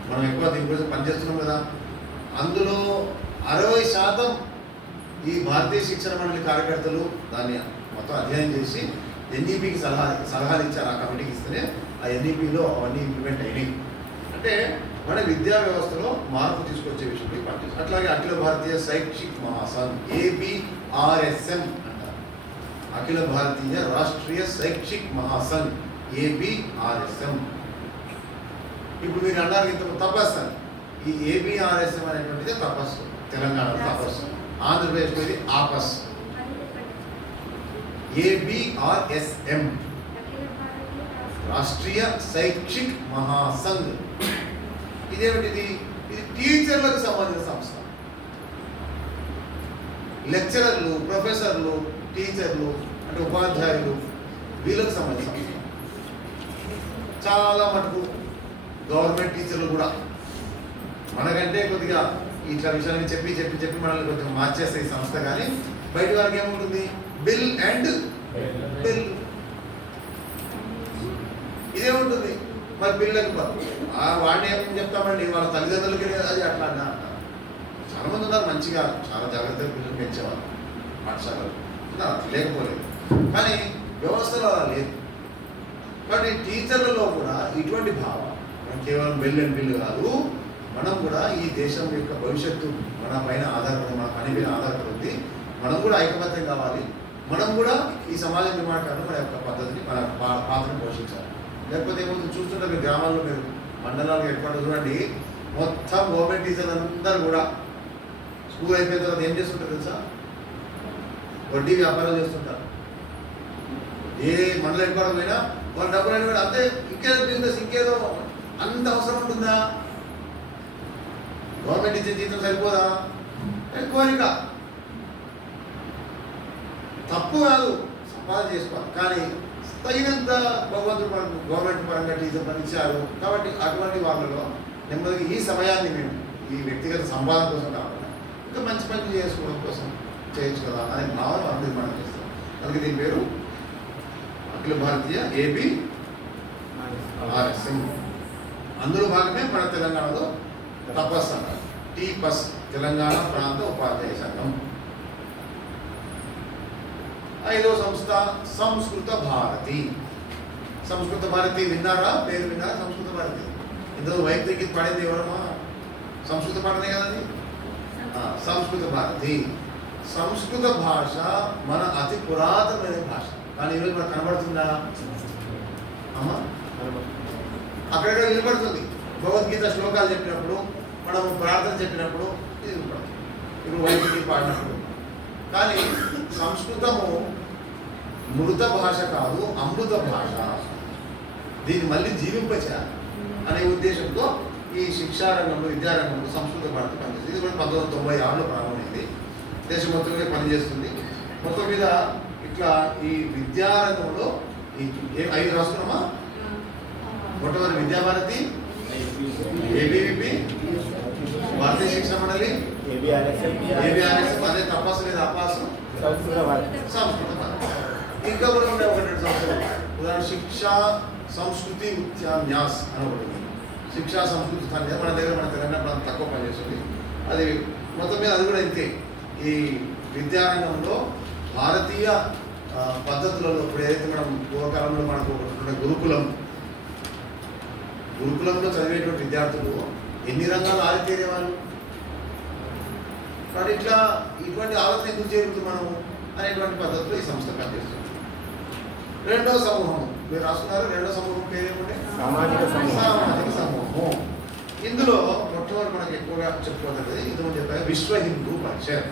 మనం ఎక్కువ దీనికోసం పనిచేస్తున్నాం కదా. అందులో 60% ఈ భారతీయ శిక్షణ మండలి కార్యకర్తలు దాన్ని మొత్తం అధ్యయనం చేసి NEPకి సలహాలు ఇచ్చారు. ఆ కమిటీకి ఇస్తేనే ఆ NEPలో అవన్నీ ఇంప్లిమెంట్ అయినాయి. అంటే మన విద్యా వ్యవస్థలో మార్పు తీసుకొచ్చే విషయంలో పనిచేస్తారు. అట్లాగే అఖిల భారతీయ శైక్షిక్ మహాసంఘ్, ABRSM అంటారు. అఖిల భారతీయ రాష్ట్రీయ శైక్షిక్ మహాసంఘ్, ABRSM. ఇప్పుడు మీరు అన్నారు ఇంత తపస్సు అని. ఈ ABRSM అనేటువంటిది తపస్సు, తెలంగాణలో తపస్సు, ఆంధ్రప్రదేశ్లో ఇది ఆపస్. ABRSM రాష్ట్రీయ శైక్షిక్ మహాసంఘ్. ఇదేమిటిది? ఇది టీచర్లకు సంబంధించిన సంస్థ. లెక్చరర్లు, ప్రొఫెసర్లు, టీచర్లు అంటే ఉపాధ్యాయులు వీళ్ళకి సంబంధించిన చాలా మటుకు గవర్నమెంట్ టీచర్లు కూడా మనకంటే కొద్దిగా ఇట్లా విషయాన్ని చెప్పి చెప్పి చెప్పి మనల్ని కొంచెం మార్చేస్తే ఈ సంస్థ, కానీ బయట వారికి ఏముంటుంది బిల్ అండ్ బిల్ ఇదే ఉంటుంది. మరి పిల్లలకు వాడిని ఏమని చెప్తామండి, వాళ్ళ తల్లిదండ్రులకి అది అట్లా అన్నా అంటారు. చాలా మంది ఉన్నారు మంచిగా చాలా జాగ్రత్తగా పిల్లలు పెంచేవాళ్ళు పాఠశాలలు లేకపోలేదు, కానీ వ్యవస్థలో అలా లేదు. కాబట్టి టీచర్లలో కూడా ఇటువంటి భావం కేవలం బిల్ అండ్ బిల్ కాదు, మనం కూడా ఈ దేశం యొక్క భవిష్యత్తు మన పైన ఆధారపడి మన పని మీద ఆధారపడి మనం కూడా ఐకమత్యం కావాలి. మనం కూడా ఈ సమాజ నిర్మాణాన్ని మన యొక్క పద్ధతిని మన పాత్రను పోషించాలి. లేకపోతే ఏమవుతుంది చూస్తుంటే మీ గ్రామాల్లో మీరు మండలాలు ఏర్పాటు చూడండి, మొత్తం గవర్నమెంట్ టీచర్లు అందరూ కూడా స్కూల్ అయిపోయిన తర్వాత ఏం చేస్తుంటారు తెలుసా, వడ్డీ వ్యాపారాలు చేస్తుంటారు. ఏ మండలం ఏర్పాటు పోయినా వాళ్ళ డబ్బులు అయినా అంతే, ఇంకేదో బిజినెస్ ఇంకేదో. అంత అవసరం ఉంటుందా? గవర్నమెంట్ ఇచ్చే జీతం సరిపోదా? కోరిక తప్పు కాదు, సంపాదన చేసుకోవాలి, కానీ తగినంత భగవంతుడు మనకు గవర్నమెంట్ పరంగా టీచర్ పని ఇచ్చారు కాబట్టి అటువంటి వాళ్ళలో నెమ్మదిగా ఈ సమయాన్ని మేము ఈ వ్యక్తిగత సంపాదన కోసం కాకుండా ఇంకా మంచి పని చేసుకోవడం కోసం చేయొచ్చు కదా అనే భావన మనం నిర్మాణం చేస్తాం. అందుకే దీని పేరు అఖిల భారతీయ ఏబీ ఆర్ఎస్ఎం. అందులో భాగమే మన తెలంగాణలో తపస్ అన్నారు, టీపస్ తెలంగాణ ప్రాంత ఉపాధ్యాయ సంఘం. 5వ సంస్థ సంస్కృత భారతి. సంస్కృత భారతి విన్నారా? పేరు విన్నారా? సంస్కృత భారతి ఇందులో వైద్యుకి పడింది ఎవరమ్మా? సంస్కృత పాఠనే కదండి. సంస్కృత భారతి. సంస్కృత భాష మన అతి పురాతనమైన భాష, కానీ ఈరోజు మనకు కనబడుతుందా అమ్మా? అక్కడక్కడ వినపడుతుంది. భగవద్గీత శ్లోకాలు చెప్పినప్పుడు, మనం ప్రార్థన చెప్పినప్పుడు ఇది వినపడుతుంది, ఇప్పుడు వైద్యుకి పాడినప్పుడు. కానీ సంస్కృతము మృత భాష కాదు, అమృత భాష. దీన్ని మళ్ళీ జీవింపచేయాలి అనే ఉద్దేశంతో ఈ శిక్షారంగంలో విద్యారంగంలో సంస్కృత భారతి పనిచేస్తుంది. ఇది కూడా 1996లో ప్రారంభమైంది, దేశం మొత్తంగా పనిచేస్తుంది. మొత్తం మీద ఇట్లా ఈ విద్యారంగంలో ఈ 5 రాసుకున్నామా? మొట్టమొదటి విద్యాభారతి, ఏబీవీపీ, భారతీయ శిక్షణ మండలి, ఏబీఆర్ఎస్, అదే తపస్సు లేదా అపాసు, సంస్కృత భారతి. ఇంకా కూడా ఉండే 1-2 సంస్థలు. ఉదాహరణ శిక్షా సంస్కృతి ఉత్యాన్యాస్ అని ఒకటి ఉంది. శిక్షా సంస్కృతి ఉత్యాన్యాస్ మన దగ్గర మన తెలంగాణ ప్రాంతం తక్కువ పనిచేస్తుంది. అది మొత్తం మీద అది కూడా ఇంతే. ఈ విద్యారంగంలో భారతీయ పద్ధతులలో ఇప్పుడు ఏదైతే మనం పూర్వకాలంలో మనకు గురుకులంలో చదివేటువంటి విద్యార్థులు ఎన్ని రంగాలు ఆరితేరే వాళ్ళు. కానీ ఇట్లా ఇటువంటి ఆలోచన ఎందుకు చేరుతుంది మనం అనేటువంటి పద్ధతిలో ఈ సంస్థ పనిచేస్తుంది. 2వ సమూహం మీరు రాస్తున్నారు. 2వ సమూహం పేరేమంటే సామాజిక సమూహం. ఇందులో మొట్టమొదటి మనకి ఎక్కువగా చెప్పుకోవాలి, ఇంతకుముందు చెప్పారు విశ్వ హిందూ పరిషత్.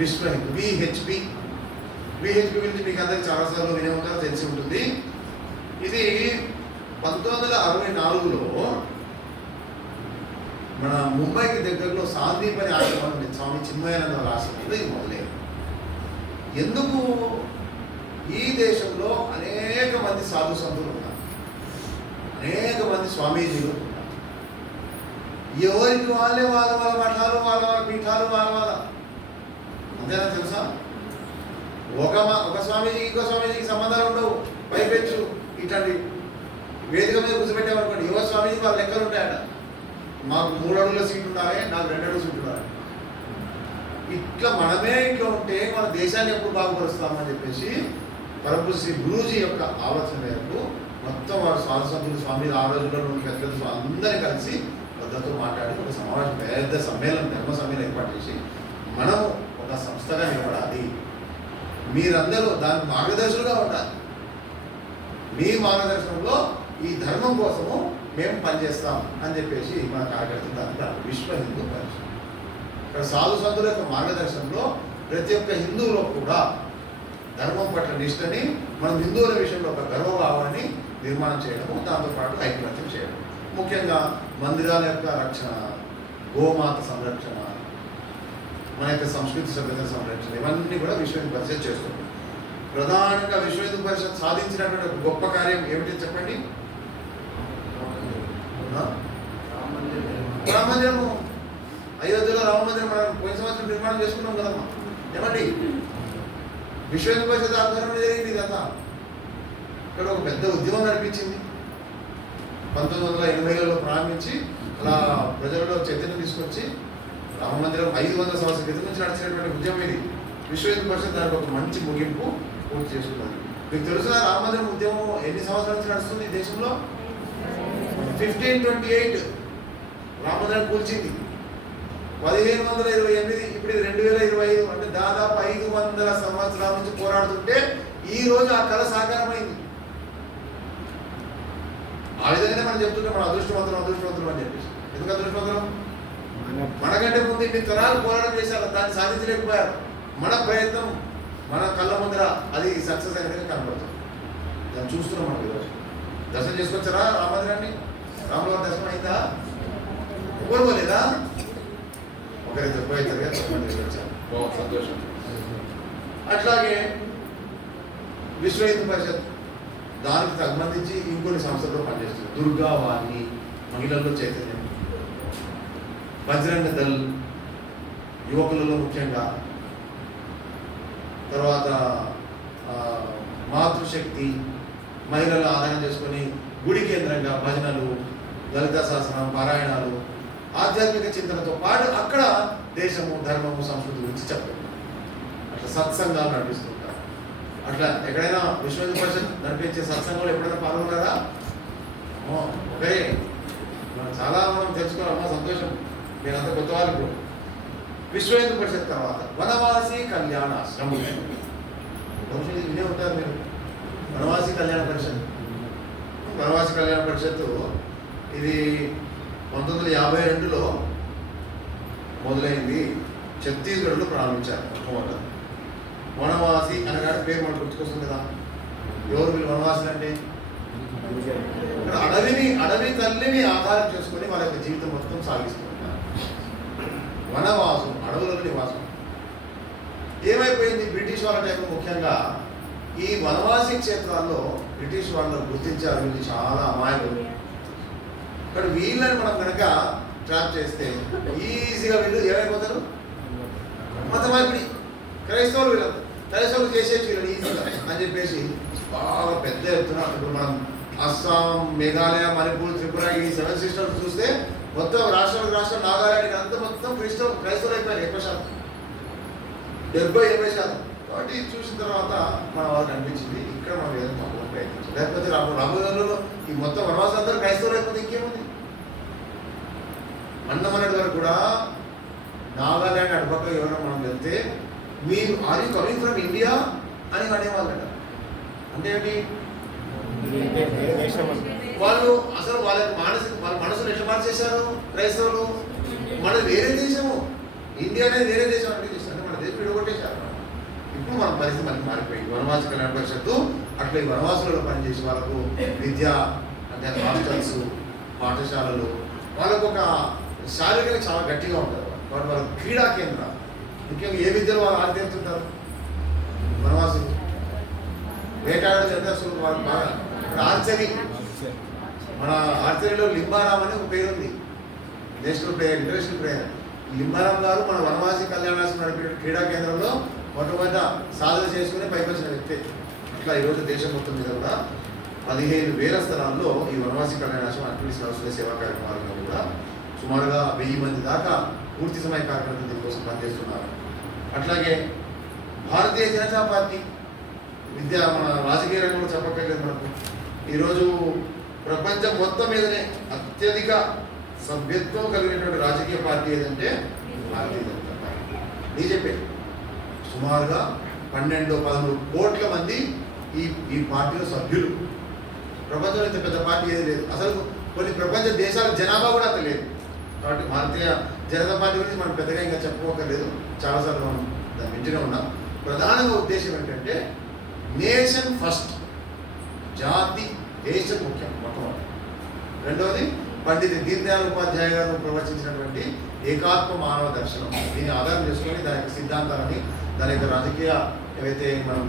విశ్వ హిందూ విహెచ్పి గురించి మీకు అందరికి చాలాసార్లు వినే ఉంటారు, తెలిసి ఉంటుంది. ఇది 1964లో మన ముంబైకి దగ్గరలో సాందీప్ అనే ఆశ్రమం ఉంది, స్వామి చిన్మయానంద ఆశ్రమంలో ఇది మొదలైంది. ఎందుకు? ఈ దేశంలో అనేక మంది సాధు సంతులు ఉన్నారు, అనేక మంది స్వామీజీలు ఉన్నారు. ఎవరికి వాళ్ళే వాళ్ళ మఠాలు, వాళ్ళ పీఠాలు, వాళ్ళ అంతేనా తెలుసా? ఒక స్వామీజీకి ఇంకో స్వామీజీకి సంబంధాలు ఉండవు. పైపెచ్చు ఇట్లాంటి వేదిక మీద కూర్చోబెట్టామనుకోండి, యువ స్వామీజీ వాళ్ళ లెక్కలు ఉంటాయట. మాకు 3 అడుగుల సీట్ ఉండాలి, నాకు 2 అడుగుల సీట్ ఉండాలి. ఇట్లా మనమే ఇట్లా ఉంటే మన దేశాన్ని ఎప్పుడు బాగుపరుస్తామని చెప్పేసి పరమ శ్రీ గురూజీ యొక్క ఆలోచన మేరకు మొత్తం వారు స్వామి స్వామిలు ఆ రోజుల్లో పెద్దలు అందరినీ కలిసి పెద్దలతో మాట్లాడి ఒక సమావేశం, పెద్ద సమ్మేళనం, ధర్మ సమ్మేళనం ఏర్పాటు చేసి మనం ఒక సంస్థగా నిలబడాలి, మీరందరూ దానికి మార్గదర్శులుగా ఉండాలి, మీ మార్గదర్శనంలో ఈ ధర్మం కోసము మేము పనిచేస్తాం అని చెప్పేసి మన కార్యకర్తలు దానికి విశ్వ హిందూ పరిషత్. ఇక్కడ సాధు సంతుల యొక్క మార్గదర్శనంలో ప్రతి ఒక్క హిందువులో కూడా ధర్మం పట్ల నిష్టని, మనం హిందువుల విషయంలో ఒక గర్వభావాన్ని నిర్మాణం చేయడము, దాంతోపాటు ఐక్యమత్యం చేయడం, ముఖ్యంగా మందిరాల యొక్క రక్షణ, గోమాత సంరక్షణ, మన యొక్క సంస్కృతి సభ్యత సంరక్షణ ఇవన్నీ కూడా విశ్వ హిందూ పరిషత్ చేస్తుంది. ప్రధానంగా విశ్వ హిందూ పరిషత్ సాధించినటువంటి ఒక గొప్ప కార్యం ఏమిటి చెప్పండి? రామ మందిరము. అయోధ్యలో రామ మందిరం మనం పోయిన సంవత్సరం నిర్మాణం చేసుకున్నాం కదమ్మా. ఏమండి, విశ్వ హిందూ పరిషత్ ఆధ్వర్యంలో జరిగింది కదా. ఇక్కడ ఒక పెద్ద ఉద్యమం నడిపించింది. 1980లలో ప్రారంభించి అలా ప్రజలలో చైతన్యం తీసుకొచ్చి రామ మందిరం 500 సంవత్సరాల క్రితం నుంచి నడిచినటువంటి ఉద్యమం ఇది. విశ్వ హిందూ పరిషత్ దానికి ఒక మంచి ముగింపు పూర్తి చేసుకున్నది. మీకు తెలుసా రామ మందిరం ఉద్యమం ఎన్ని సంవత్సరాల నుంచి నడుస్తుంది ఈ దేశంలో? 1528 రామ మందిరం కూల్చింది. 1528 ఇప్పుడు 2025 అంటే దాదాపు 500 సంవత్సరాల నుంచి పోరాడుతుంటే ఈ రోజు ఆ కళ సాకారమైంది. ఆ విధంగానే మనం చెప్తుంటే మన అదృష్టవంతులు అని చెప్పేసి. ఎందుకు అదృష్టవంతులం? మనకంటే ముందు ఇన్ని తరాలు పోరాటం చేశారు, దాన్ని సాధించలేకపోయారు. మన ప్రయత్నం మన కళ్ళ ముందర అది సక్సెస్ అయినట్టుగా కనబడుతుంది. దాన్ని చూస్తున్నాం మనం ఈరోజు. దర్శనం చేసుకొచ్చారా రామ మందిరాన్ని? రాముల వారి దర్శనం అయిందా? ఎవరు పోలేదా? ఒకరి చెప్పేద్దరుగా చెప్పండి వచ్చారు. బాగుంది, సంతోషం. అట్లాగే విశ్వ హిందూ పరిషత్ దానికి సంబంధించి ఇంకొన్ని సంస్థల్లో పనిచేస్తుంది. దుర్గా వాహిని, మహిళల్లో చైతన్యం, బజరంగ దళ్ యువకులలో ముఖ్యంగా, తర్వాత మాతృశక్తి మహిళల ఆధారం చేసుకొని గుడి కేంద్రంగా భజనలు, లలిత శాసనం, పారాయణాలు, ఆధ్యాత్మిక చింతనతో పాటు అక్కడ దేశము, ధర్మము, సంస్కృతి గురించి చెప్పారు. అట్లా సత్సంగాలు నడిపిస్తుంటారు. అట్లా ఎక్కడైనా విశ్వ హిందూ పరిషత్ నడిపించే సత్సంగంలో ఎప్పుడైనా పాల్గొన్నారా? ఓకే, చాలా మనం తెలుసుకోవాలమ్మా. సంతోషం, మీరంతా కొత్త వాళ్ళు. విశ్వ హిందూ పరిషత్ తర్వాత వనవాసి కళ్యాణాశ్రమం. బహుశా ఇది వినే ఉంటారు మీరు. వనవాసి కళ్యాణ పరిషత్. వనవాసి కళ్యాణ పరిషత్తు ఇది 1952లో మొదలైంది. ఛత్తీస్గఢ్లో ప్రారంభించారు మొట్టమొదట. వనవాసి అనగానే పేరు మనకు గుర్తుకొస్తుంది కదా. ఎవరు వీళ్ళు వనవాసులు అంటే? ఇక్కడ అడవి తల్లిని ఆధారం చేసుకొని వాళ్ళ యొక్క జీవితం మొత్తం సాగిస్తున్నారు. వనవాసం, అడవుల నివాసం. ఏమైపోయింది బ్రిటిష్ వాళ్ళ టైంలో ముఖ్యంగా ఈ వనవాసి క్షేత్రాల్లో బ్రిటిష్ వాళ్ళని గుర్తించారు. వీళ్ళు చాలా అమాయకులు. ఇక్కడ వీళ్ళని మనం కనుక ట్రాప్ చేస్తే ఈజీగా వీళ్ళు ఏమైపోతారు? మతమైపుడి క్రైస్తవులు. క్రైస్తవులు చేసేసి వీళ్ళని ఈజీగా అని చెప్పేసి బాగా పెద్ద ఎత్తున ఇప్పుడు మనం అస్సాం, మేఘాలయ, మణిపూర్, త్రిపుర ఈ 7 సిస్టర్స్ చూస్తే మొత్తం రాష్ట్రాలకు నాగాలాండ్కి అంతా మొత్తం క్రైస్తవులు అయిపోయారు. 70-80%. కాబట్టి చూసిన తర్వాత మన వాళ్ళకి అనిపించింది ఇక్కడ మనం ఏదో మాకు ప్రయత్నించాలి. లేకపోతే రాబోయేలో ఈ మొత్తం వనవాసం అందరూ క్రైస్తవులు అయిపోతే ఇంకేముంది? అన్నమన్నటి వరకు కూడా నాగాలాండ్ అటుపక్క ఎవరైనా మనం వెళ్తే మీరు are you coming from India అని అనేవాళ్ళట. అంటే ఏంటి? వాళ్ళు అసలు వాళ్ళ మనసును ఎట్లా మార్చేశారు క్రైస్తవులు? మన వేరే దేశము, ఇండియా అనేది వేరే దేశం అంటే చేస్తారు. మన దేశం విడగొట్టేశారు. ఇప్పుడు మన పరిస్థితి మనకి మారిపోయింది. వనవాసి కళ్యాణ పరిషత్తు అట్లా ఈ వనవాసులలో పనిచేసే వాళ్ళకు విద్య అంటే హాస్టల్స్, పాఠశాలలు, వాళ్ళకు ఒక శారీరకంగా చాలా గట్టిగా ఉంటారు. వాళ్ళ క్రీడా కేంద్రాలు, ముఖ్యంగా ఏ విద్యలో వాళ్ళు ఆరితేరుతుంటారు వనవాసులు. వేటాడడం చేస్తారు వాళ్ళు బాగా. ఆర్చరీ, మన ఆర్చరీలో లింబారాం అని ఒక పేరు ఉంది. National player, international player. Limbaram గారు మన వనవాసి కళ్యాణాశ్రమం నడిపే క్రీడా కేంద్రంలో మొట్టమొదట సాధన చేసుకుని పైకి వచ్చిన వ్యక్తి. అట్లా ఈరోజు దేశం మొత్తం మీద కూడా 15,000 స్థలాల్లో ఈ వనవాసి కళ్యాణాశ్రమం యాక్టివిటీస్ నడుస్తున్న సేవా కార్యక్రమాలలో కూడా సుమారుగా 1000 మంది దాకా పూర్తి సమయ కార్యక్రమాలు దీనికోసం పనిచేస్తున్నారు. అట్లాగే భారతీయ జనతా పార్టీ మన రాజకీయ రంగంలో చెప్పక్కర్లేదు మనకు. ఈరోజు ప్రపంచం మొత్తం మీదనే అత్యధిక సభ్యత్వం కలిగినటువంటి రాజకీయ పార్టీ ఏదంటే భారతీయ జనతా పార్టీ. బీజేపీ సుమారుగా 12-13 కోట్ల మంది ఈ పార్టీలో సభ్యులు. ప్రపంచంలో ఇంత పెద్ద పార్టీ ఏది లేదు. అసలు కొన్ని ప్రపంచ దేశాల జనాభా కూడా అంత లేదు. కాబట్టి భారతీయ జనతా పార్టీ గురించి మనం పెద్దగా ఇంకా చెప్పుకోకర్లేదు. చాలాసార్లు మనం దాన్ని వింటూనే ఉన్నాం. ప్రధానంగా ఉద్దేశం ఏంటంటే నేషన్ ఫస్ట్, జాతి దేశం ముఖ్యం మొట్టమొదటి. రెండవది పండిత దీన్ దయాళ్ ఉపాధ్యాయ గారు ప్రవచించినటువంటి ఏకాత్మ మానవ దర్శనం, దీన్ని ఆధారం చేసుకొని దాని యొక్క సిద్ధాంతాలని, దాని యొక్క రాజకీయ ఏవైతే మనం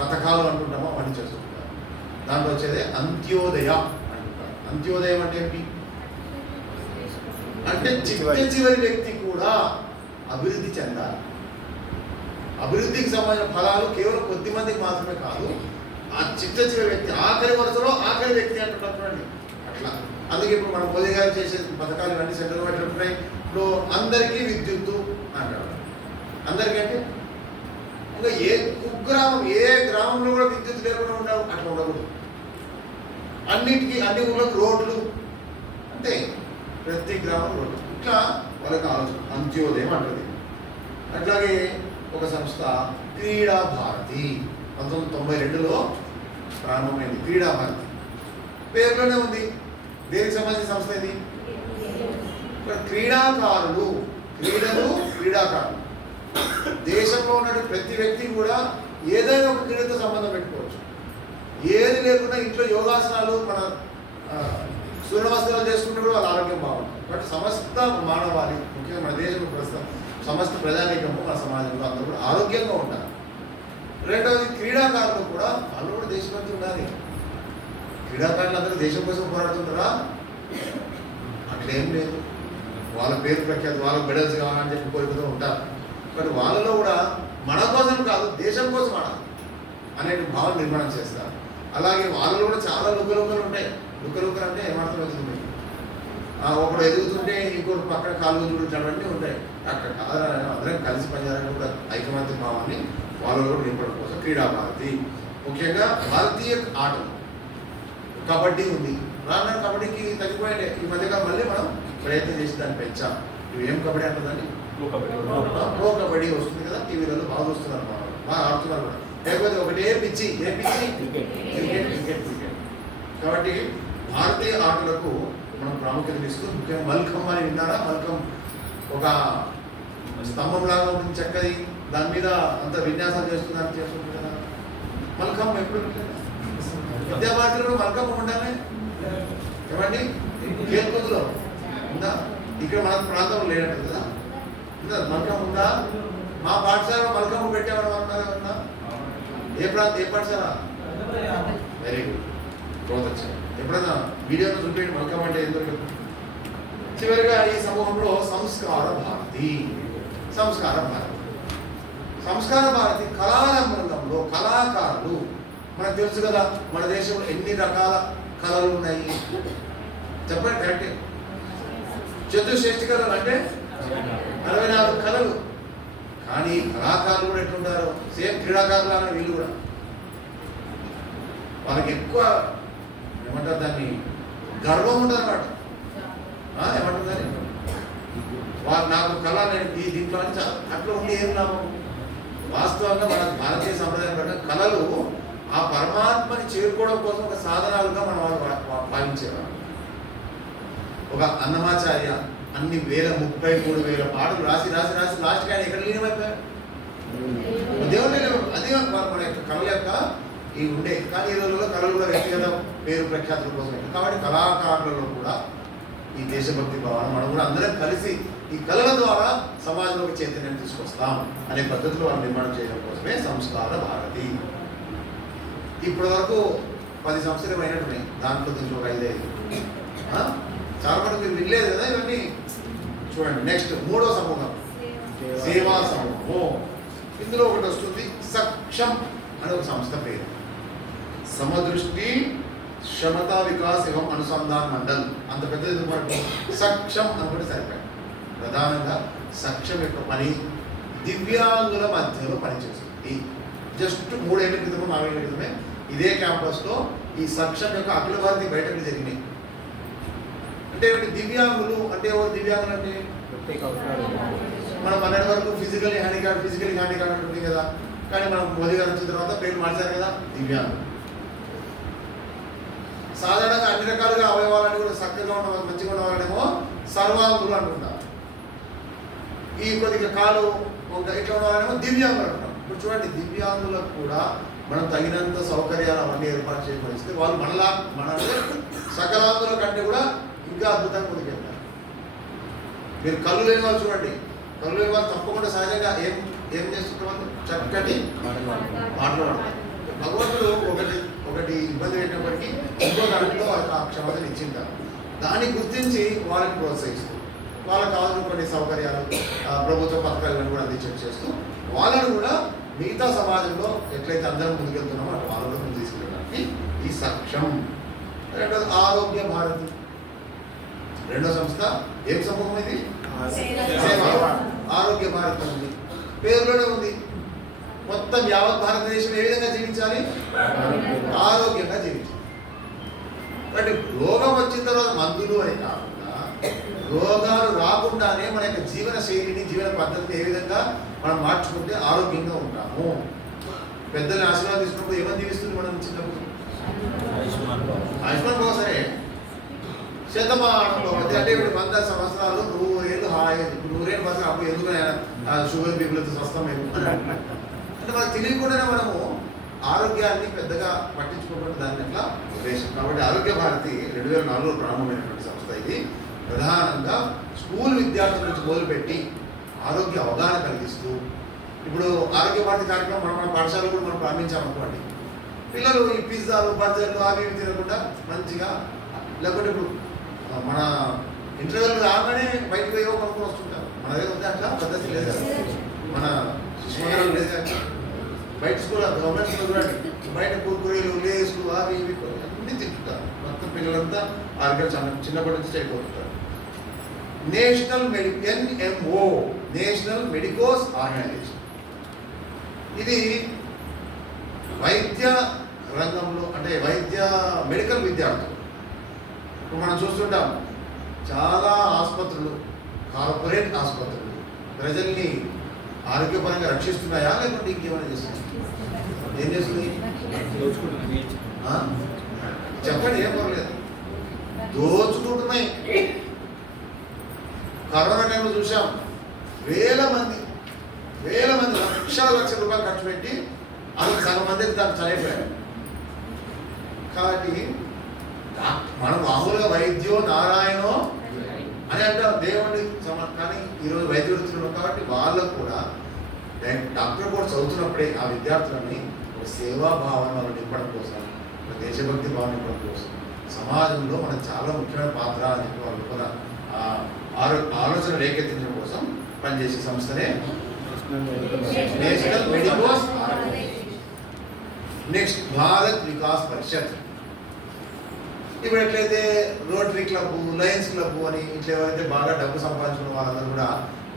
పథకాలు అనుకుంటామో అవన్నీ చేస్తుంటారు. దాంట్లో వచ్చేది అంత్యోదయ అంటుంటారు. అంత్యోదయం అంటే ఏంటి అంటే చివరి వ్యక్తి కూడా అభివృద్ధి చెందాలి. అభివృద్ధికి సంబంధించిన ఫలాలు కేవలం కొద్ది మందికి మాత్రమే కాదు, ఆ చివరి వ్యక్తి, ఆఖరి వరుసలో ఆఖరి వ్యక్తి అంటున్నటువంటి అట్లా. అందుకే ఇప్పుడు మనం మోదీ గారు చేసే పథకాలు ఇవన్నీ సెంటర్ పెట్టినట్టున్నాయి. ఇప్పుడు అందరికీ విద్యుత్తు అంటారు. అందరికీ అంటే ఇంకా ఏ కుగ్రామం, ఏ గ్రామంలో కూడా విద్యుత్ లేకుండా ఉండవు, అట్లా ఉండకూడదు. అన్నిటికీ అన్ని ఊళ్ళకి రోడ్లు, అంతే, ప్రతి గ్రామం రోడ్లు. ఇట్లా వాళ్ళకి ఆలోచన అంత్యోదయం అంటుంది. అట్లాగే ఒక సంస్థ క్రీడా భారతి 1992లో ప్రారంభమైంది. క్రీడా భారతి పేరులోనే ఉంది. దేనికి సంబంధించిన సంస్థ ఇది? క్రీడాకారులు, క్రీడలు, క్రీడాకారులు. దేశంలో ఉన్న ప్రతి వ్యక్తి కూడా ఏదైనా ఒక క్రీడతో సంబంధం పెట్టుకోవచ్చు. ఏది లేకుండా ఇంట్లో యోగాసనాలు, మన సూర్య నమస్కారాలు చేసుకుంటే కూడా వాళ్ళ ఆరోగ్యం బాగుంటుంది. కాబట్టి సమస్త మానవాళి, ముఖ్యంగా మన దేశంలో ప్రస్తుతం సమస్త ప్రజానీకము, మన సమాజంలో అందరూ కూడా ఆరోగ్యంగా ఉంటారు. రెండవది క్రీడాకారులు కూడా, వాళ్ళు కూడా దేశభక్తి ఉండాలి. క్రీడాకారులు అందరూ దేశం కోసం పోరాడుతుంటారా? అట్లేం లేదు. వాళ్ళ పేరు ప్రఖ్యాతి, వాళ్ళ మెడల్స్ కావాలని చెప్పి కోరుకుతూ ఉంటారు. బట్ వాళ్ళలో కూడా మన కోసం కాదు, దేశం కోసం ఆడాలి అనే భావన నిర్మాణం చేస్తారు. అలాగే వాళ్ళలో కూడా చాలా లుకలుకలు ఉంటాయి. లుకలుకలు అంటే ఏమర్థం అవుతుంది? ఒకడు ఎదుగుతుంటే ఇంకొకటి పక్కన కాలు చూడటం ఉంటాయి. అక్కడ అందరం కలిసి పనిచేయాలని కూడా ఐకమత్య భావాన్ని వాళ్ళలో కూడా నింపడం కోసం క్రీడా భారతి. ముఖ్యంగా భారతీయ ఆటలు, కబడ్డీ ఉంది. రాను కబడ్డీకి తగ్గిపోయింది. ఈ మధ్యకాలం మళ్ళీ మనం ప్రయత్నం చేసి దాన్ని పెంచాం. ఇవి ఏం కబడ్డీ అంటుందండి? ప్రో కబడ్డీ వస్తుంది కదా, టీవీలలో బాగా చూస్తున్నారు, బాగా ఆడుతున్నారు కూడా. లేకపోతే ఒకటే పిచ్చి, ఏ పిచ్చి? క్రికెట్. కాబట్టి భారతీయ ఆటలకు మనం ప్రాముఖ్యత ఇస్తూ, ముఖ్యంగా మల్ఖంబ్ అని విన్నారా? మల్ఖంబ్ ఒక స్తంభం లాగా ఉంటుంది, చక్కది, దాని మీద అంత విన్యాసాలు చేస్తుంది కదా. మల్ఖంబ్ ఎప్పుడు విద్యాభారతిలో మల్ఖంబ్ ఉండాలి ఏమండి? కేల్కొందులో ఉందా? ఇక్కడ మన ప్రాంతంలో లేనట్టు కదా. ఉందా మల్ఖంబ్? ఉందా? మా పాఠశాలలో మల్ఖంబ్ పెట్టామని అన్నారా? ఏ పాఠశాల? వెరీ గుడ్, గ్రోత్ వచ్చాయి. ఎప్పుడైనా వీడియోలో చూపేయండి మల్ఖంబ్ అంటే ఏంటో. చివరిగా ఈ సమూహంలో సంస్కార భారతి. సంస్కార భారతి కళారంగంలో కళాకారులు, మనకు తెలుసు కదా మన దేశంలో ఎన్ని రకాల కళలు ఉన్నాయి చెప్పండి. కరెక్టే. చతుశ్రేష్ఠి కళలు అంటే 64 కళలు. కానీ కళాకారులు కూడా ఎట్లుంటారో సేమ్ క్రీడాకారులు అన్న వీళ్ళు కూడా, వాళ్ళకి ఎక్కువ ఏమంటారు దాన్ని, గర్వం ఉంటుంది అన్నమాట. ఏమంటుంది దాన్ని, వాళ్ళు నాకు కళ నేను ఈ దీంట్లో అని అట్లా ఉండి ఏం లాభం? వాస్తవంగా మన భారతీయ సంప్రదాయం ప్రకారం కళలు ఆ పరమాత్మని చేరుకోవడం కోసం ఒక సాధనాలుగా మన వాళ్ళు భావించేవారు. ఒక అన్నమాచార్య అన్ని 33,000 పాటలు రాసి లాస్ట్కి ఆయన ఎక్కడ లీనమైపోయారు? దేవుని అదే మన యొక్క కళల యొక్క ఈ ఉండే. కానీ ఈ రోజుల్లో కళలు కూడా వ్యక్తిగత పేరు ప్రఖ్యాతుల కోసం. కాబట్టి కళాకారులలో కూడా ఈ దేశభక్తి భావన, మనం కూడా అందరం కలిసి ఈ కళల ద్వారా సమాజంలోకి చైతన్యం తీసుకొస్తాం అనే పద్ధతిలో వాళ్ళు నిర్మాణం చేయడం కోసమే సంస్కార భారతి. ఇప్పటి వరకు 10 సంవత్సరాలు అయినట్టున్నాయి. దాంట్లో నుంచి ఒక 5 చాలా మంది మీరు వినలేదు కదా ఇవన్నీ. చూడండి, నెక్స్ట్ 3వ సమూహం సేవా సమూహం. ఇందులో ఒకటి వస్తుంది సక్షం అనే ఒక సంస్థ పేరు. సమదృష్టి క్షమతా వికాస్ ఏవం అనుసంధాన్ మండల్. అంత పెద్దది మనకు సక్షం అనుకుంటే సరిపోయి. ప్రధానంగా సక్షం యొక్క పని దివ్యాంగుల మధ్యలో పనిచేస్తుంది. జస్ట్ 3 ఏళ్ల క్రితమో 4 ఏళ్ల క్రితమే ఇదే క్యాంపస్లో ఈ సక్షం యొక్క అఖిల భారతీయ బయటకు జరిగినాయి. అంటే దివ్యాంగులు అంటే ఎవరు? దివ్యాంగులు అంటే మనం అన్నటి వరకు ఫిజికలీ హ్యాండిక్యాప్ ఉంటుంది కదా. కానీ మనం మోదీ గారు వచ్చిన తర్వాత పేరు మార్చారు కదా, దివ్యాంగులు. సాధారణంగా అన్ని రకాలుగా అవయవాలని కూడా చక్కగా ఉన్న మంచిగా ఉన్న వాళ్ళేమో సర్వాంగులు అంటున్నారు. ఈ కొద్దిగా కాలు ఇట్లా ఉన్న వాళ్ళేమో దివ్యాంగులు అంటున్నాం. ఇప్పుడు చూడండి, దివ్యాంగులకు కూడా మనం తగినంత సౌకర్యాలు అవన్నీ ఏర్పాటు చేయబడిస్తే వాళ్ళు మన సకలాంగుల కంటే కూడా ఇంకా అద్భుతంగా ముందుకెళ్తారు. మీరు కళ్ళు లేని వాళ్ళు చూడండి, కళ్ళు లేని వాళ్ళు తప్పకుండా సహజంగా ఏం చేస్తుంటారు వాళ్ళు? చక్కటి మాటలు పడతారు. భగవంతుడు ఒకటి ఇబ్బంది పెట్టినప్పటికీ ఇంకో దాంట్లో వాళ్ళకి ఆ క్షమతను ఇచ్చింటారు. దాన్ని గుర్తించి వాళ్ళని ప్రోత్సహిస్తూ వాళ్ళకి కావాల్సిన కొన్ని సౌకర్యాలు ప్రభుత్వ పథకాలను కూడా చేస్తూ వాళ్ళను కూడా మిగతా సమాజంలో ఎట్లయితే అందరం ముందుకెళ్తున్నామో అటు వాళ్ళలో ముందు తీసుకెళ్ళడానికి ఈ సక్షం. రెండోది ఆరోగ్య భారతి. రెండో సంస్థ ఏం సమూహం ఇది? సేవ. ఆరోగ్య భారత్ ఉంది, పేరులోనే ఉంది. మొత్తం యావత్ భారతదేశం ఏ విధంగా జీవించాలి? ఆరోగ్యంగా జీవించాలి. అంటే రోగం వచ్చిన తర్వాత మందులు అని కాకుండా రోగాలు రాకుండానే మన యొక్క జీవన శైలిని, జీవన పద్ధతిని ఏ విధంగా మనం మార్చుకుంటే ఆరోగ్యంగా ఉంటాము. పెద్దల్ని ఆశీర్వాదం తీసుకున్నప్పుడు ఏమని జీవిస్తుంది మనం చిన్నప్పుడు? ఆయుష్మాన్ బాబు. సరే, శతమానంలో అంటే ఇప్పుడు 100 సంవత్సరాలు 100 ఏళ్ళు హాయి, 100 ఏళ్ళు బస్సు అప్పుడు ఎందుకు షుగర్ పీపుల్తో స్వస్థం అంటే మనకు తెలియకుండానే మనము ఆరోగ్యాన్ని పెద్దగా పట్టించుకోవడం దాని అట్లా ఉద్దేశం. కాబట్టి ఆరోగ్య భారతి 2004లో ప్రారంభమైనటువంటి సంస్థ. ఇది ప్రధానంగా స్కూల్ విద్యార్థుల నుంచి మొదలుపెట్టి ఆరోగ్య అవగాహన కలిగిస్తూ, ఇప్పుడు ఆరోగ్య భారతి కార్యక్రమం మన పాఠశాలలో కూడా మనం ప్రారంభించామనుకోండి, పిల్లలు ఈ పిజ్జాలు, బర్గర్లు అవి ఇవి తినకుండా మంచిగా, లేకపోతే ఇప్పుడు మన ఇంటర్వ్యూలు రాగానే బయటకు పోయో కొనుక్కొని వస్తుంటారు. మన దగ్గర ఉంటే అట్లా పద్ధతి లేదు కదా, మన శిశుమందిరాలు లేదు కదా. బయట స్కూల్, గవర్నమెంట్ స్కూల్ చూడండి, బయట కుర్కురీలు, లేసులు అవి ఇవి అన్నీ తింటుంటారు. మొత్తం పిల్లలంతా ఆరోగ్యం చిన్నప్పటి నుంచి చెడిపోతుంటారు. NMO national medicos organisation. ఇది వైద్య రంగంలో అంటే మెడికల్ విద్యార్థులు. ఇప్పుడు మనం చూస్తుంటాం చాలా ఆసుపత్రులు, కార్పొరేట్ ఆసుపత్రులు ప్రజల్ని ఆరోగ్యపరంగా రక్షిస్తున్నాయా లేకుంటే ఇంకేమైనా చేస్తున్నాయి? ఏం చేస్తుంది? చెప్పండి, ఏం పర్లేదు. దోచుకుంటున్నాయి. కరోనా టైంలో చూసాం, వేల మంది లక్షల రూపాయలు ఖర్చు పెట్టి అందుకు సగం మంది దాన్ని చనిపోయారు. కాబట్టి మనం మామూలుగా వైద్యో నారాయణో అని అంటాం దేవుడి కానీ ఈరోజు వైద్య వృత్తులు కాబట్టి వాళ్ళకు కూడా డాక్టర్ కూడా చదువుతున్నప్పుడే ఆ విద్యార్థులని ఒక సేవా భావన నింపడం కోసం, ఒక దేశభక్తి భావన నింపడం కోసం, సమాజంలో మనం చాలా ముఖ్యమైన పాత్ర అని చెప్పి వాళ్ళు కూడా ఆలోచన రేకెత్తించడం కోసం పనిచేసే సంస్థనే national medicos organisation. Next Bharat Vikas Parishad. ఇప్పుడు ఎట్లయితే రోటరీ క్లబ్, లయన్స్ క్లబ్ అని ఇట్లా ఎవరైతే బాగా డబ్బు సంపాదించుకున్న వాళ్ళందరూ కూడా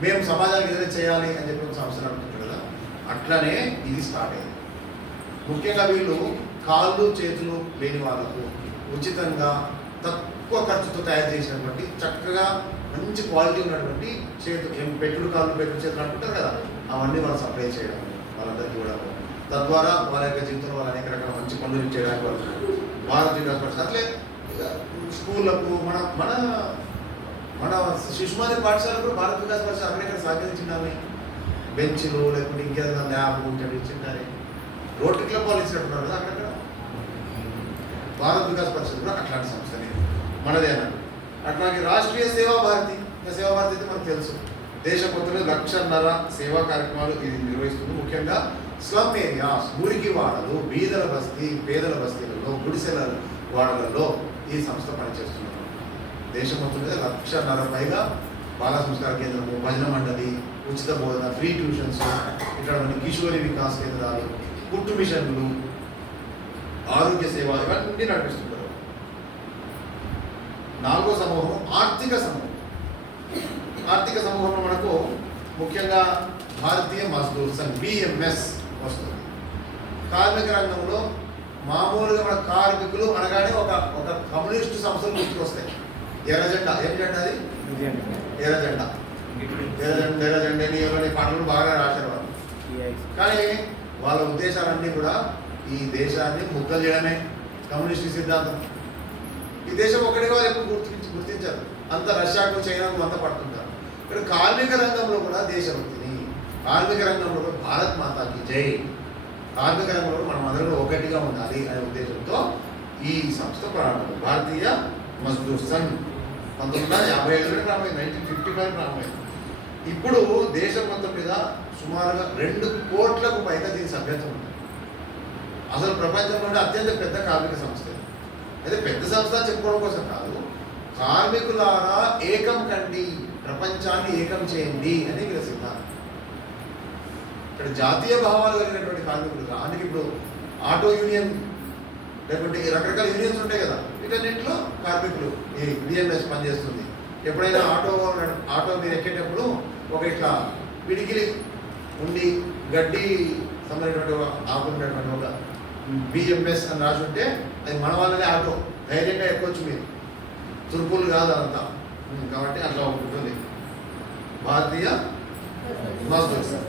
మేము సమాజానికి ఏదైనా చేయాలి అని చెప్పి ఒక సంస్థలు అనుకుంటారు కదా, అట్లనే ఇది స్టార్ట్ అయింది. ముఖ్యంగా వీళ్ళు కాళ్ళు చేతులు లేని వాళ్ళకు ఉచితంగా తక్కువ ఖర్చుతో తయారు చేసినటువంటి చక్కగా మంచి క్వాలిటీ ఉన్నటువంటి పెట్టుడు కాళ్ళు, పెట్టుడు చేతులు అనుకుంటారు కదా, అవన్నీ వాళ్ళు సప్లై చేయడం, వాళ్ళందరికీ కూడా తద్వారా వాళ్ళ యొక్క జీవితంలో వాళ్ళు అనేక రకాల మంచి పనులు చేయడానికి వాళ్ళు భారత్ వికాస్ పరిషత్ అట్లే స్కూళ్ళకు మన శిశుమందిర్ పాఠశాలకు కూడా భారత్ వికాస్ పరిషత్ అక్కడెక్కడ సహకరించిండాలి. బెంచ్లు లేకుంటే ఇంకేదైనా ల్యాబ్ ఉంటే ఇచ్చిండాలి. రోటరీ క్లబ్ వాళ్ళు ఇచ్చినట్టున్నారు కదా అక్కడ. భారత్ వికాస్ పరిషత్ కూడా అట్లాంటి సంస్థనే మనదే అన్నట్టు. అట్లాగే రాష్ట్రీయ సేవా భారతి. సేవా భారతి అయితే మనకు తెలుసు, దేశ మొత్తంలో 1,500,000 సేవా కార్యక్రమాలు ఇది నిర్వహిస్తుంది. ముఖ్యంగా స్లమ్ ఏరియాస్, మురికి వాడలు, బీదల బస్తీ, పేదల బస్తీలలో, గుడిసెల వాడలలో ఈ సంస్థ పనిచేస్తున్నారు. దేశం మొత్తం మీద 1,00,000 పైగా బాల సంస్కార కేంద్రము, భజన మండలి, ఉచిత బోధన, ఫ్రీ ట్యూషన్స్, ఇక్కడ కిషోరి వికాస్ కేంద్రాలు, కుట్టు మిషన్లు, ఆరోగ్య సేవ ఇవన్నీ నడిపిస్తుంటారు. 4వ సమూహం ఆర్థిక సమూహం. ఆర్థిక సమూహంలో మనకు ముఖ్యంగా భారతీయ మజ్దూర్ సంఘ్ BMS వస్తుంది. కార్మిక రంగంలో మామూలుగా మన కార్మికులు అనగానే ఒక కమ్యూనిస్టు సంస్థలు గుర్తుకొస్తాయి. ఎర్ర జెండా, ఏం జెండా అది? ఎర్ర జెండా. ఎర్ర జెండాని ఎవరి పాటలు బాగా రాశారు వాళ్ళు. కానీ వాళ్ళ ఉద్దేశాలన్నీ కూడా ఈ దేశాన్ని ముద్దలు చేయడమే కమ్యూనిస్టు సిద్ధాంతం. ఈ దేశం ఒకటిగా వాళ్ళు ఎప్పుడు గుర్తించారు. అంత రష్యాకు, చైనాకు అంత పడుతుంటారు. ఇక్కడ కార్మిక రంగంలో కూడా దేశభక్తిని, కార్మిక రంగంలో కూడా భారత్ మాతాకి జై, కార్మిక రంగంలో మనం అందరూ ఒకటిగా ఉండాలి అనే ఉద్దేశంతో ఈ సంస్థ ప్రారంభం. భారతీయ మజ్దూర్ సంఘ్ 1955 ప్రారంభమైంది, 1955 ప్రారంభమైంది. ఇప్పుడు దేశం మొత్తం మీద సుమారుగా 2 కోట్లకు పైగా దీని సభ్యత్వం ఉంది. అసలు ప్రపంచంలోనే అత్యంత పెద్ద కార్మిక సంస్థ ఇది. అయితే పెద్ద సంస్థ చెప్పుకోవడం కోసం కాదు, కార్మికులారా ఏకం కండి, ప్రపంచాన్ని ఏకం చేయండి అని వీళ్ళ సిద్ధాంతం. ఇక్కడ జాతీయ భావాలు కలిగినటువంటి కార్మికులు, అందుకే ఇప్పుడు ఆటో యూనియన్ లేకుంటే రకరకాల యూనియన్స్ ఉంటాయి కదా, వీటన్నింటిలో కార్మికులు ఈ బిఎంఎస్ పనిచేస్తుంది. ఎప్పుడైనా ఆటో మీరు ఎక్కేటప్పుడు ఒక ఇట్లా పిడికిలి ఉండి గడ్డి సంబంధించినటువంటి ఆకున్నటువంటి ఒక బిఎంఎస్ అని రాసి ఉంటే అది మన వాళ్ళనే ఆటో, ధైర్యంగా ఎక్కొచ్చు మీరు, తుర్పులు కాదు అదంతా. కాబట్టి అట్లా ఉంటుంది భారతీయ మజ్దూర్.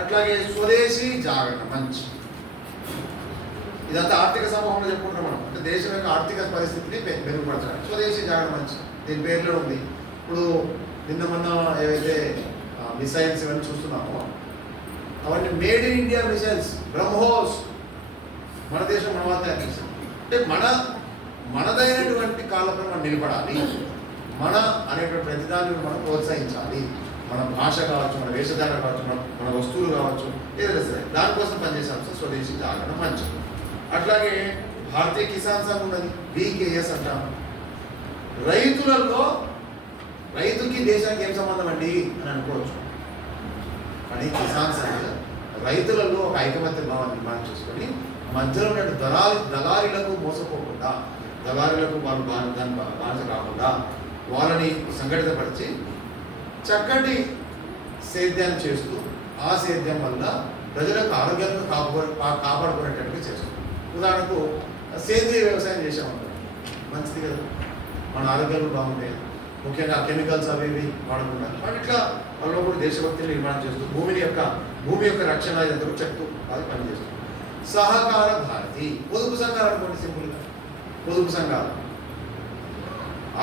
అట్లాగే స్వదేశీ జాగరణ మంచి, ఇదంతా ఆర్థిక సమూహంలో చెప్పుకుంటాం మనం, అంటే దేశం యొక్క ఆర్థిక పరిస్థితిని మెరుగుపరచడానికి స్వదేశీ జాగరణ మంచి దీని పేరులో ఉంది. ఇప్పుడు నిన్న మొన్న ఏవైతే మిసైల్స్ ఇవన్నీ చూస్తున్నామో అవన్నీ made in India missiles, BrahMos, మన దేశం మన వాళ్ళ తయారు చేస్తాం. అంటే మనదైనటువంటి కాలంలో మనం నిలబడాలి, మన అనేటువంటి ప్రతిదాన్ని మనం ప్రోత్సహించాలి. మన భాష కావచ్చు, మన వేషధార కావచ్చు, మన వస్తువులు కావచ్చు, ఏదైనా సరే దానికోసం పనిచేసే అంశం స్వదేశీ జాగరణ మంచిది. అట్లాగే భారతీయ కిసాన్ సంఘ్ ఉన్నది, బీకేఎస్ అంటాము. రైతులలో రైతుకి దేశానికి ఏం సంబంధం అండి అని అనుకోవచ్చు, కానీ కిసాన్ సంఘ్ రైతులలో ఒక ఐకమత్య భావాన్ని నిర్మాణం చేసుకొని మధ్యలో ఉన్న దళారీలకు మోసపోకుండా, దళారీలకు వాళ్ళు బానిస కాకుండా వాళ్ళని సంఘటితపరిచి చక్కటి సేద్యాన్ని చేస్తూ ఆ సేద్యం వల్ల ప్రజలకు ఆరోగ్యాన్ని కాపాడుకునేటట్టుగా చేస్తుంది. ఉదాహరణకు సేంద్రీయ వ్యవసాయం చేసామంటారు, మంచిది కదా, మన ఆరోగ్యాలు బాగుంటాయి, ముఖ్యంగా కెమికల్స్ అవి ఇవి వాడకుండా. కానీ ఇట్లా వాళ్ళు కూడా దేశభక్తిని నిర్మాణం చేస్తూ భూమి యొక్క రక్షణ ఇదంతా చెప్తూ అది పనిచేస్తుంది. సహకార భారతి, పొదుపు సంఘాలు అనుకోండి, సింపుల్గా పొదుపు సంఘాలు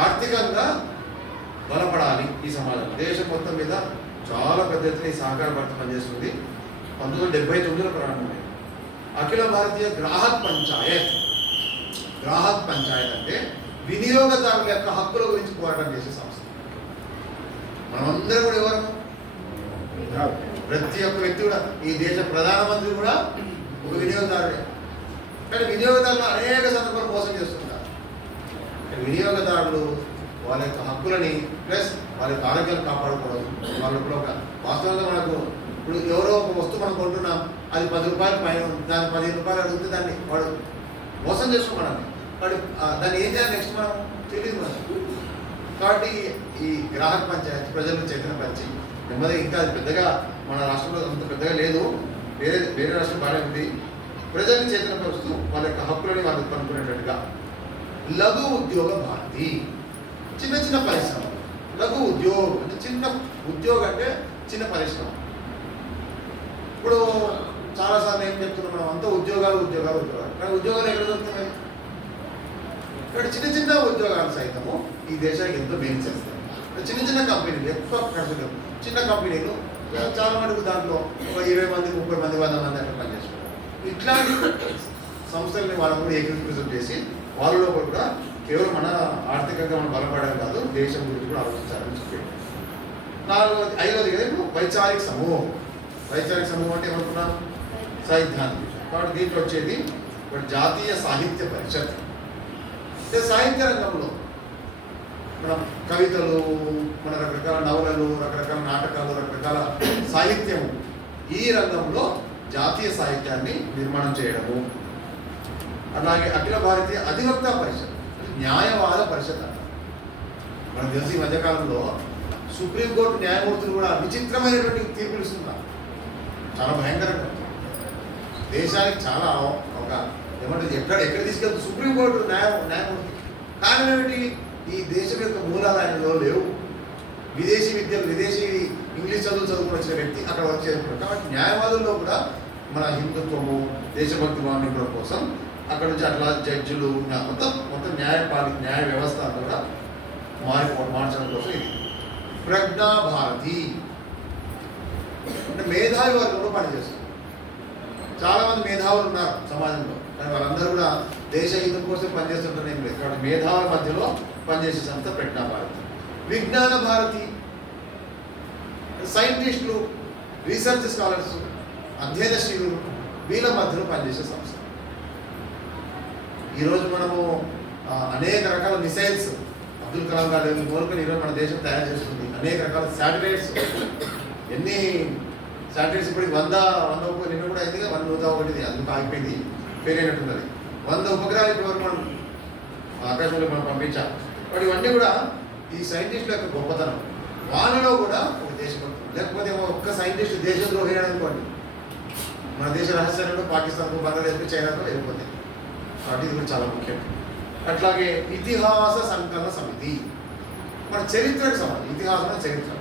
ఆర్థికంగా బలపడాలి ఈ సమాజం. దేశం మొత్తం మీద చాలా పెద్ద ఎత్తున ఈ సహకార భారతి పనిచేస్తుంది. 1979లో ప్రారంభమైంది. అఖిల భారతీయ గ్రాహక్ పంచాయత్ అంటే వినియోగదారుల యొక్క హక్కుల గురించి పోరాటం చేసే సంస్థ. మనమందరం కూడా ఎవరు, ప్రతి ఒక్క వ్యక్తి కూడా, ఈ దేశ ప్రధానమంత్రి కూడా ఒక వినియోగదారుడే. కానీ వినియోగదారులు అనేక సందర్భాలు మోసం చేస్తుంటారు. వినియోగదారులు వాళ్ళ యొక్క హక్కులని ప్లస్ వాళ్ళ యొక్క ఆరోగ్యాన్ని కాపాడుకోవడం, వాళ్ళ ఒక వాస్తవంగా మనకు ఇప్పుడు ఎవరో ఒక వస్తువు మనం కొంటున్నాం, అది 10 రూపాయలు పైన, దాన్ని 15 రూపాయలు అడిగితే దాన్ని వాడు మోసం చేసుకోవడానికి వాడు దాన్ని ఏం చేయాలి నెక్స్ట్ మనం తెలియదు మనకు. కాబట్టి ఈ గ్రాహక పంచాయతీ ప్రజలను చైతన్యపరిచి నెమ్మదిగా, ఇంకా అది పెద్దగా మన రాష్ట్రంలో అంత పెద్దగా లేదు, వేరే రాష్ట్రం బాగానే ఉంది, ప్రజల్ని చైతన్యపరుస్తూ వాళ్ళ యొక్క హక్కులని వాళ్ళు కనుక్కునేటట్టుగా. లఘు ఉద్యోగ భారతి, చిన్న పరిశ్రమ. లఘు ఉద్యోగం అంటే చిన్న ఉద్యోగం అంటే చిన్న పరిశ్రమ. ఇప్పుడు చాలాసార్లు ఏం చెప్తున్నాం మనం, అంతా ఉద్యోగాలు కానీ ఉద్యోగాలు ఎక్కడ దొరుకుతున్నాయి? ఇక్కడ చిన్న ఉద్యోగాలు సైతము ఈ దేశానికి ఎంతో మేలు చేస్తాయి. చిన్న కంపెనీలు, ఎక్కువ ఖర్చు చిన్న కంపెనీలు చాలా మటుకు దాంట్లో ఒక 20 మంది 30 మంది 100 మంది అట్లా పనిచేస్తున్నారు. ఇట్లాంటి సంస్థల్ని వాళ్ళని కూడా ఏకీకృతం చేసి వాళ్ళలో కూడా కేవలం మన ఆర్థికంగా మనం బలపడడం కాదు, దేశం గురించి కూడా ఆలోచించాలని చెప్పారు. 5వది కదా ఇప్పుడు వైచారిక సమూహం. వైచారిక సమూహం అంటే ఏమనుకున్నాం? సైద్ధాంతిక. కాబట్టి దీంట్లో వచ్చేది ఇప్పుడు జాతీయ సాహిత్య పరిషత్. అంటే సాహిత్య రంగంలో మన కవితలు, మన రకరకాల నవలలు, రకరకాల నాటకాలు, రకరకాల సాహిత్యము, ఈ రంగంలో జాతీయ సాహిత్యాన్ని నిర్మాణం చేయడము. అలాగే అఖిల భారతీయ అధివక్త పరిషత్, న్యాయవాద పరిషత్ అంట. మనకు తెలిసి ఈ మధ్యకాలంలో సుప్రీంకోర్టు న్యాయమూర్తులు కూడా విచిత్రమైనటువంటి తీర్పులు ఇస్తున్నారు, చాలా భయంకరంగా. దేశానికి చాలా ఒక ఏమంటే ఎక్కడ తీసుకెళ్తుంది సుప్రీంకోర్టు న్యాయమూర్తి. కారణం ఏమిటి? ఈ దేశం యొక్క మూలాలు ఆయనలో లేవు. విదేశీ ఇంగ్లీష్ చదువుకుని వచ్చిన వ్యక్తి అక్కడ వర్క్ చేస్తున్నారు. కాబట్టి న్యాయవాదుల్లో కూడా మన హిందుత్వము, దేశభక్తి భావన కోసం అక్కడ నుంచి అట్లా జడ్జిలు, మొత్తం న్యాయ వ్యవస్థ అంతా కూడా మార్చడం కోసం ఇది. ప్రజ్ఞా భారతి అంటే మేధావి వర్గంలో పనిచేస్తుంది. చాలామంది మేధావులు ఉన్నారు సమాజంలో, కానీ వాళ్ళందరూ కూడా దేశ హితం కోసం పనిచేస్తుంటారు ఏం లేదు. కాబట్టి మేధావుల మధ్యలో పనిచేసే సంస్థ ప్రజ్ఞా భారతి. విజ్ఞాన భారతి, సైంటిస్టులు, రీసెర్చ్ స్కాలర్స్, అధ్యయనశీలు, వీళ్ళ మధ్యలో పనిచేసే సంస్థ. ఈరోజు మనము అనేక రకాల మిసైల్స్ అబ్దుల్ కలాం గారు కోరుకొని ఈరోజు మన దేశం తయారు చేస్తుంది. అనేక రకాల శాటిలైట్స్, ఎన్ని శాటిలైట్స్ ఇప్పటికి 100 నిన్న కూడా అయింది, 101 అందుకు ఆగిపోయింది, పేరైనట్టున్నది. 100 ఉపగ్రహాలు ఇప్పటి వరకు మనం ఆకాశంలో మనం పంపించాం. వాటి ఇవన్నీ కూడా ఈ సైంటిస్టుల యొక్క గొప్పతనం. వాళ్ళలో కూడా ఒక దేశభక్తులు, లేకపోతే ఒక్క సైంటిస్ట్ దేశద్రోహి అనుకోండి, మన దేశ రహస్యాలను పాకిస్తాన్కు, బంగ్లాదేశ్కు, చైనాకు వెళ్ళిపోతాయి. కాబట్టి ఇది కూడా చాలా ముఖ్యం. అట్లాగే ఇతిహాస సంకలన సమితి, మన చరిత్రకు సంబంధించి ఇతిహాసం చరిత్ర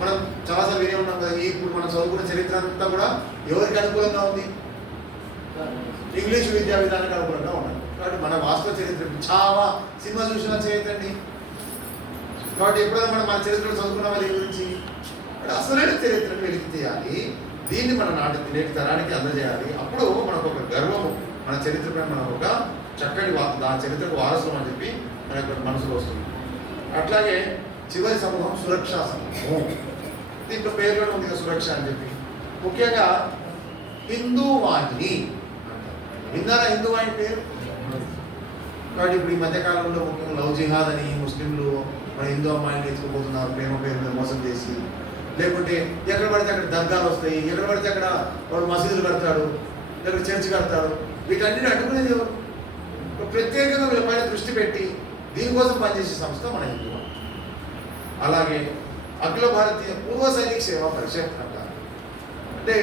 మనం చాలాసార్లు వినే ఉన్నాం కదా. ఇప్పుడు మనం చదువుకున్న చరిత్ర అంతా కూడా ఎవరికి అనుకూలంగా ఉంది? ఇంగ్లీష్ విద్యా విధానానికి అనుకూలంగా ఉండాలి. కాబట్టి మన వాస్తవ చరిత్ర చాలా సినిమా చూసిన చరిత్ర అండి. కాబట్టి ఎప్పుడైనా మనం మన చరిత్రను చదువుకున్నామా దీని గురించి? అసలైన చరిత్రను వెలికి తీయాలి, దీన్ని మన నేటి తరానికి అందజేయాలి. అప్పుడు మనకు ఒక గర్వము, మన చరిత్రపై మనం ఒక చక్కటి దాని చరిత్రకు వారసులం అని చెప్పి మన యొక్క మనసులో వస్తుంది. అట్లాగే చివరి సమూహం సురక్షా సమూహం. దీంట్లో పేరులో ఉంది కదా సురక్ష అని చెప్పి. ముఖ్యంగా హిందూ వాహిని అంటారు. విన్నారా హిందూ వాహిని పేరు? కాబట్టి ఇప్పుడు ఈ మధ్యకాలంలో ముఖ్యంగా లవ్ జిహాద్ అని ముస్లింలు మన హిందూ అమ్మాయిని ఎత్తుకుపోతున్నారు ప్రేమ పేరు మీద మోసం చేసి. లేకుంటే ఎక్కడ పడితే అక్కడ దర్గాలు వస్తాయి, ఎక్కడ పడితే అక్కడ వాడు మసీదులు కడతాడు, లేకపోతే చర్చి కడతాడు. వీటన్నిటి అడ్డుకునేది ఎవరు? ప్రత్యేకంగా వీళ్ళపైన దృష్టి పెట్టి దీనికోసం పనిచేసే సంస్థ మన హిందూ. అలాగే అఖిల భారతీయ పూర్వ సైనిక సేవా పరిషత్ అంటారు. అంటే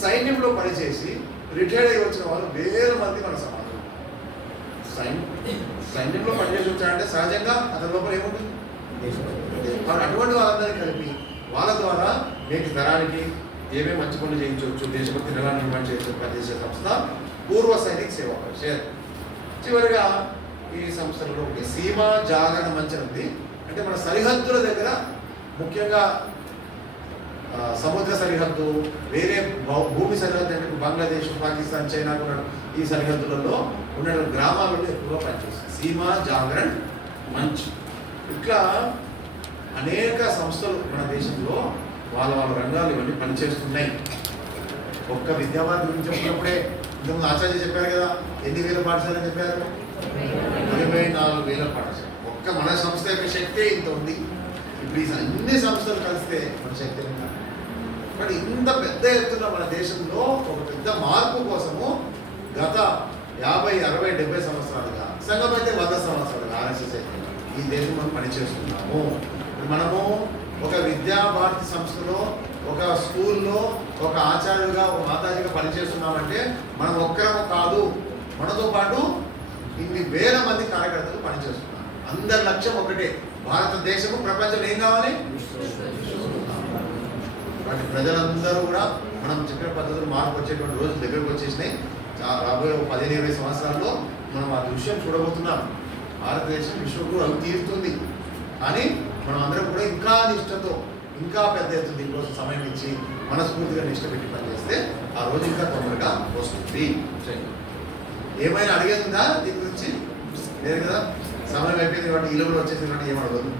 సైన్యంలో పనిచేసి రిటైర్డ్ అయ్యి వచ్చిన వాళ్ళు వేల మంది మన సమాజంలో. సైన్యంలో పనిచేసి వచ్చారంటే సహజంగా అతని లోపల ఏముంటుంది? అటువంటి వాళ్ళందరినీ కలిపి వాళ్ళ ద్వారా నేటి తరానికి ఏమేమి మంచి పనులు చేయించవచ్చు, దేశభక్తిని ఎలా నిర్మాణం చేయవచ్చు పనిచేసే సంస్థ పూర్వ సైనిక సేవా పరిషత్. చివరిగా ఈ సంస్థలలో ఒకటి సీమా జాగరణ మంచం ఉంది. అంటే మన సరిహద్దుల దగ్గర, ముఖ్యంగా సముద్ర సరిహద్దు, వేరే భూమి సరిహద్దు, అంటే బంగ్లాదేశ్, పాకిస్తాన్, చైనా కూడా ఈ సరిహద్దులలో ఉన్న గ్రామాలలో ఎక్కువగా పనిచేస్తుంది సీమా జాగరణ మంచ్. ఇట్లా అనేక సంస్థలు మన దేశంలో వాళ్ళ రంగాలు ఇవన్నీ పనిచేస్తున్నాయి. ఒక్క విద్యావారి గురించి చెప్పినప్పుడే ఇంతకుముందు ఆచార్య చెప్పారు కదా, ఎన్ని వేల పాఠశాలలు చెప్పారు? 24,000 పాఠశాలలు. ఒక్క మన సంస్థ యొక్క శక్తి ఇంత ఉంది. ఇప్పుడు ఈ అన్ని సంస్థలు కలిస్తే మన శక్తి ఎంత? మరి ఇంత పెద్ద ఎత్తున మన దేశంలో ఒక పెద్ద మార్పు కోసము గత 50, 60, 70 సంవత్సరాలుగా, సంఘం అయితే 100 సంవత్సరాలుగా ఆర్ఎస్ఎస్ అయితే ఈ దేశం మనం పనిచేస్తున్నాము. మనము ఒక విద్యా భారతి సంస్థలో, ఒక స్కూల్లో ఒక ఆచార్యులుగా, ఒక మాతాజీగా పనిచేస్తున్నామంటే మనం ఒక్కరము కాదు, మనతో పాటు ఇన్ని వేల మంది కార్యకర్తలు పనిచేస్తున్నారు. అందరి లక్ష్యం ఒకటే, భారతదేశము ప్రపంచంలో ఏం కావాలి? వాటి ప్రజలందరూ కూడా మనం చెప్పిన పద్ధతులు మార్పు వచ్చేటువంటి రోజులు దగ్గరకు వచ్చేసినాయి. రాబోయే 15-20 సంవత్సరాల్లో మనం ఆ దృశ్యం చూడబోతున్నాం. భారతదేశం విశ్వగురు అవి తీరుతుంది. కానీ మనం అందరం కూడా ఇంకా నిష్ఠతో, ఇంకా పెద్ద ఎత్తున దీనికోసం సమయం ఇచ్చి మనస్ఫూర్తిగా నిష్ఠ పెట్టి పనిచేస్తే ఆ రోజు ఇంకా తొందరగా వస్తుంది. ఏమైనా అడిగేది ఉందా దీని గురించి? లేదు కదా, సమయం అయిపోయింది కాబట్టి ఇల్లు కూడా వచ్చేసింది కాబట్టి ఏమడగదు.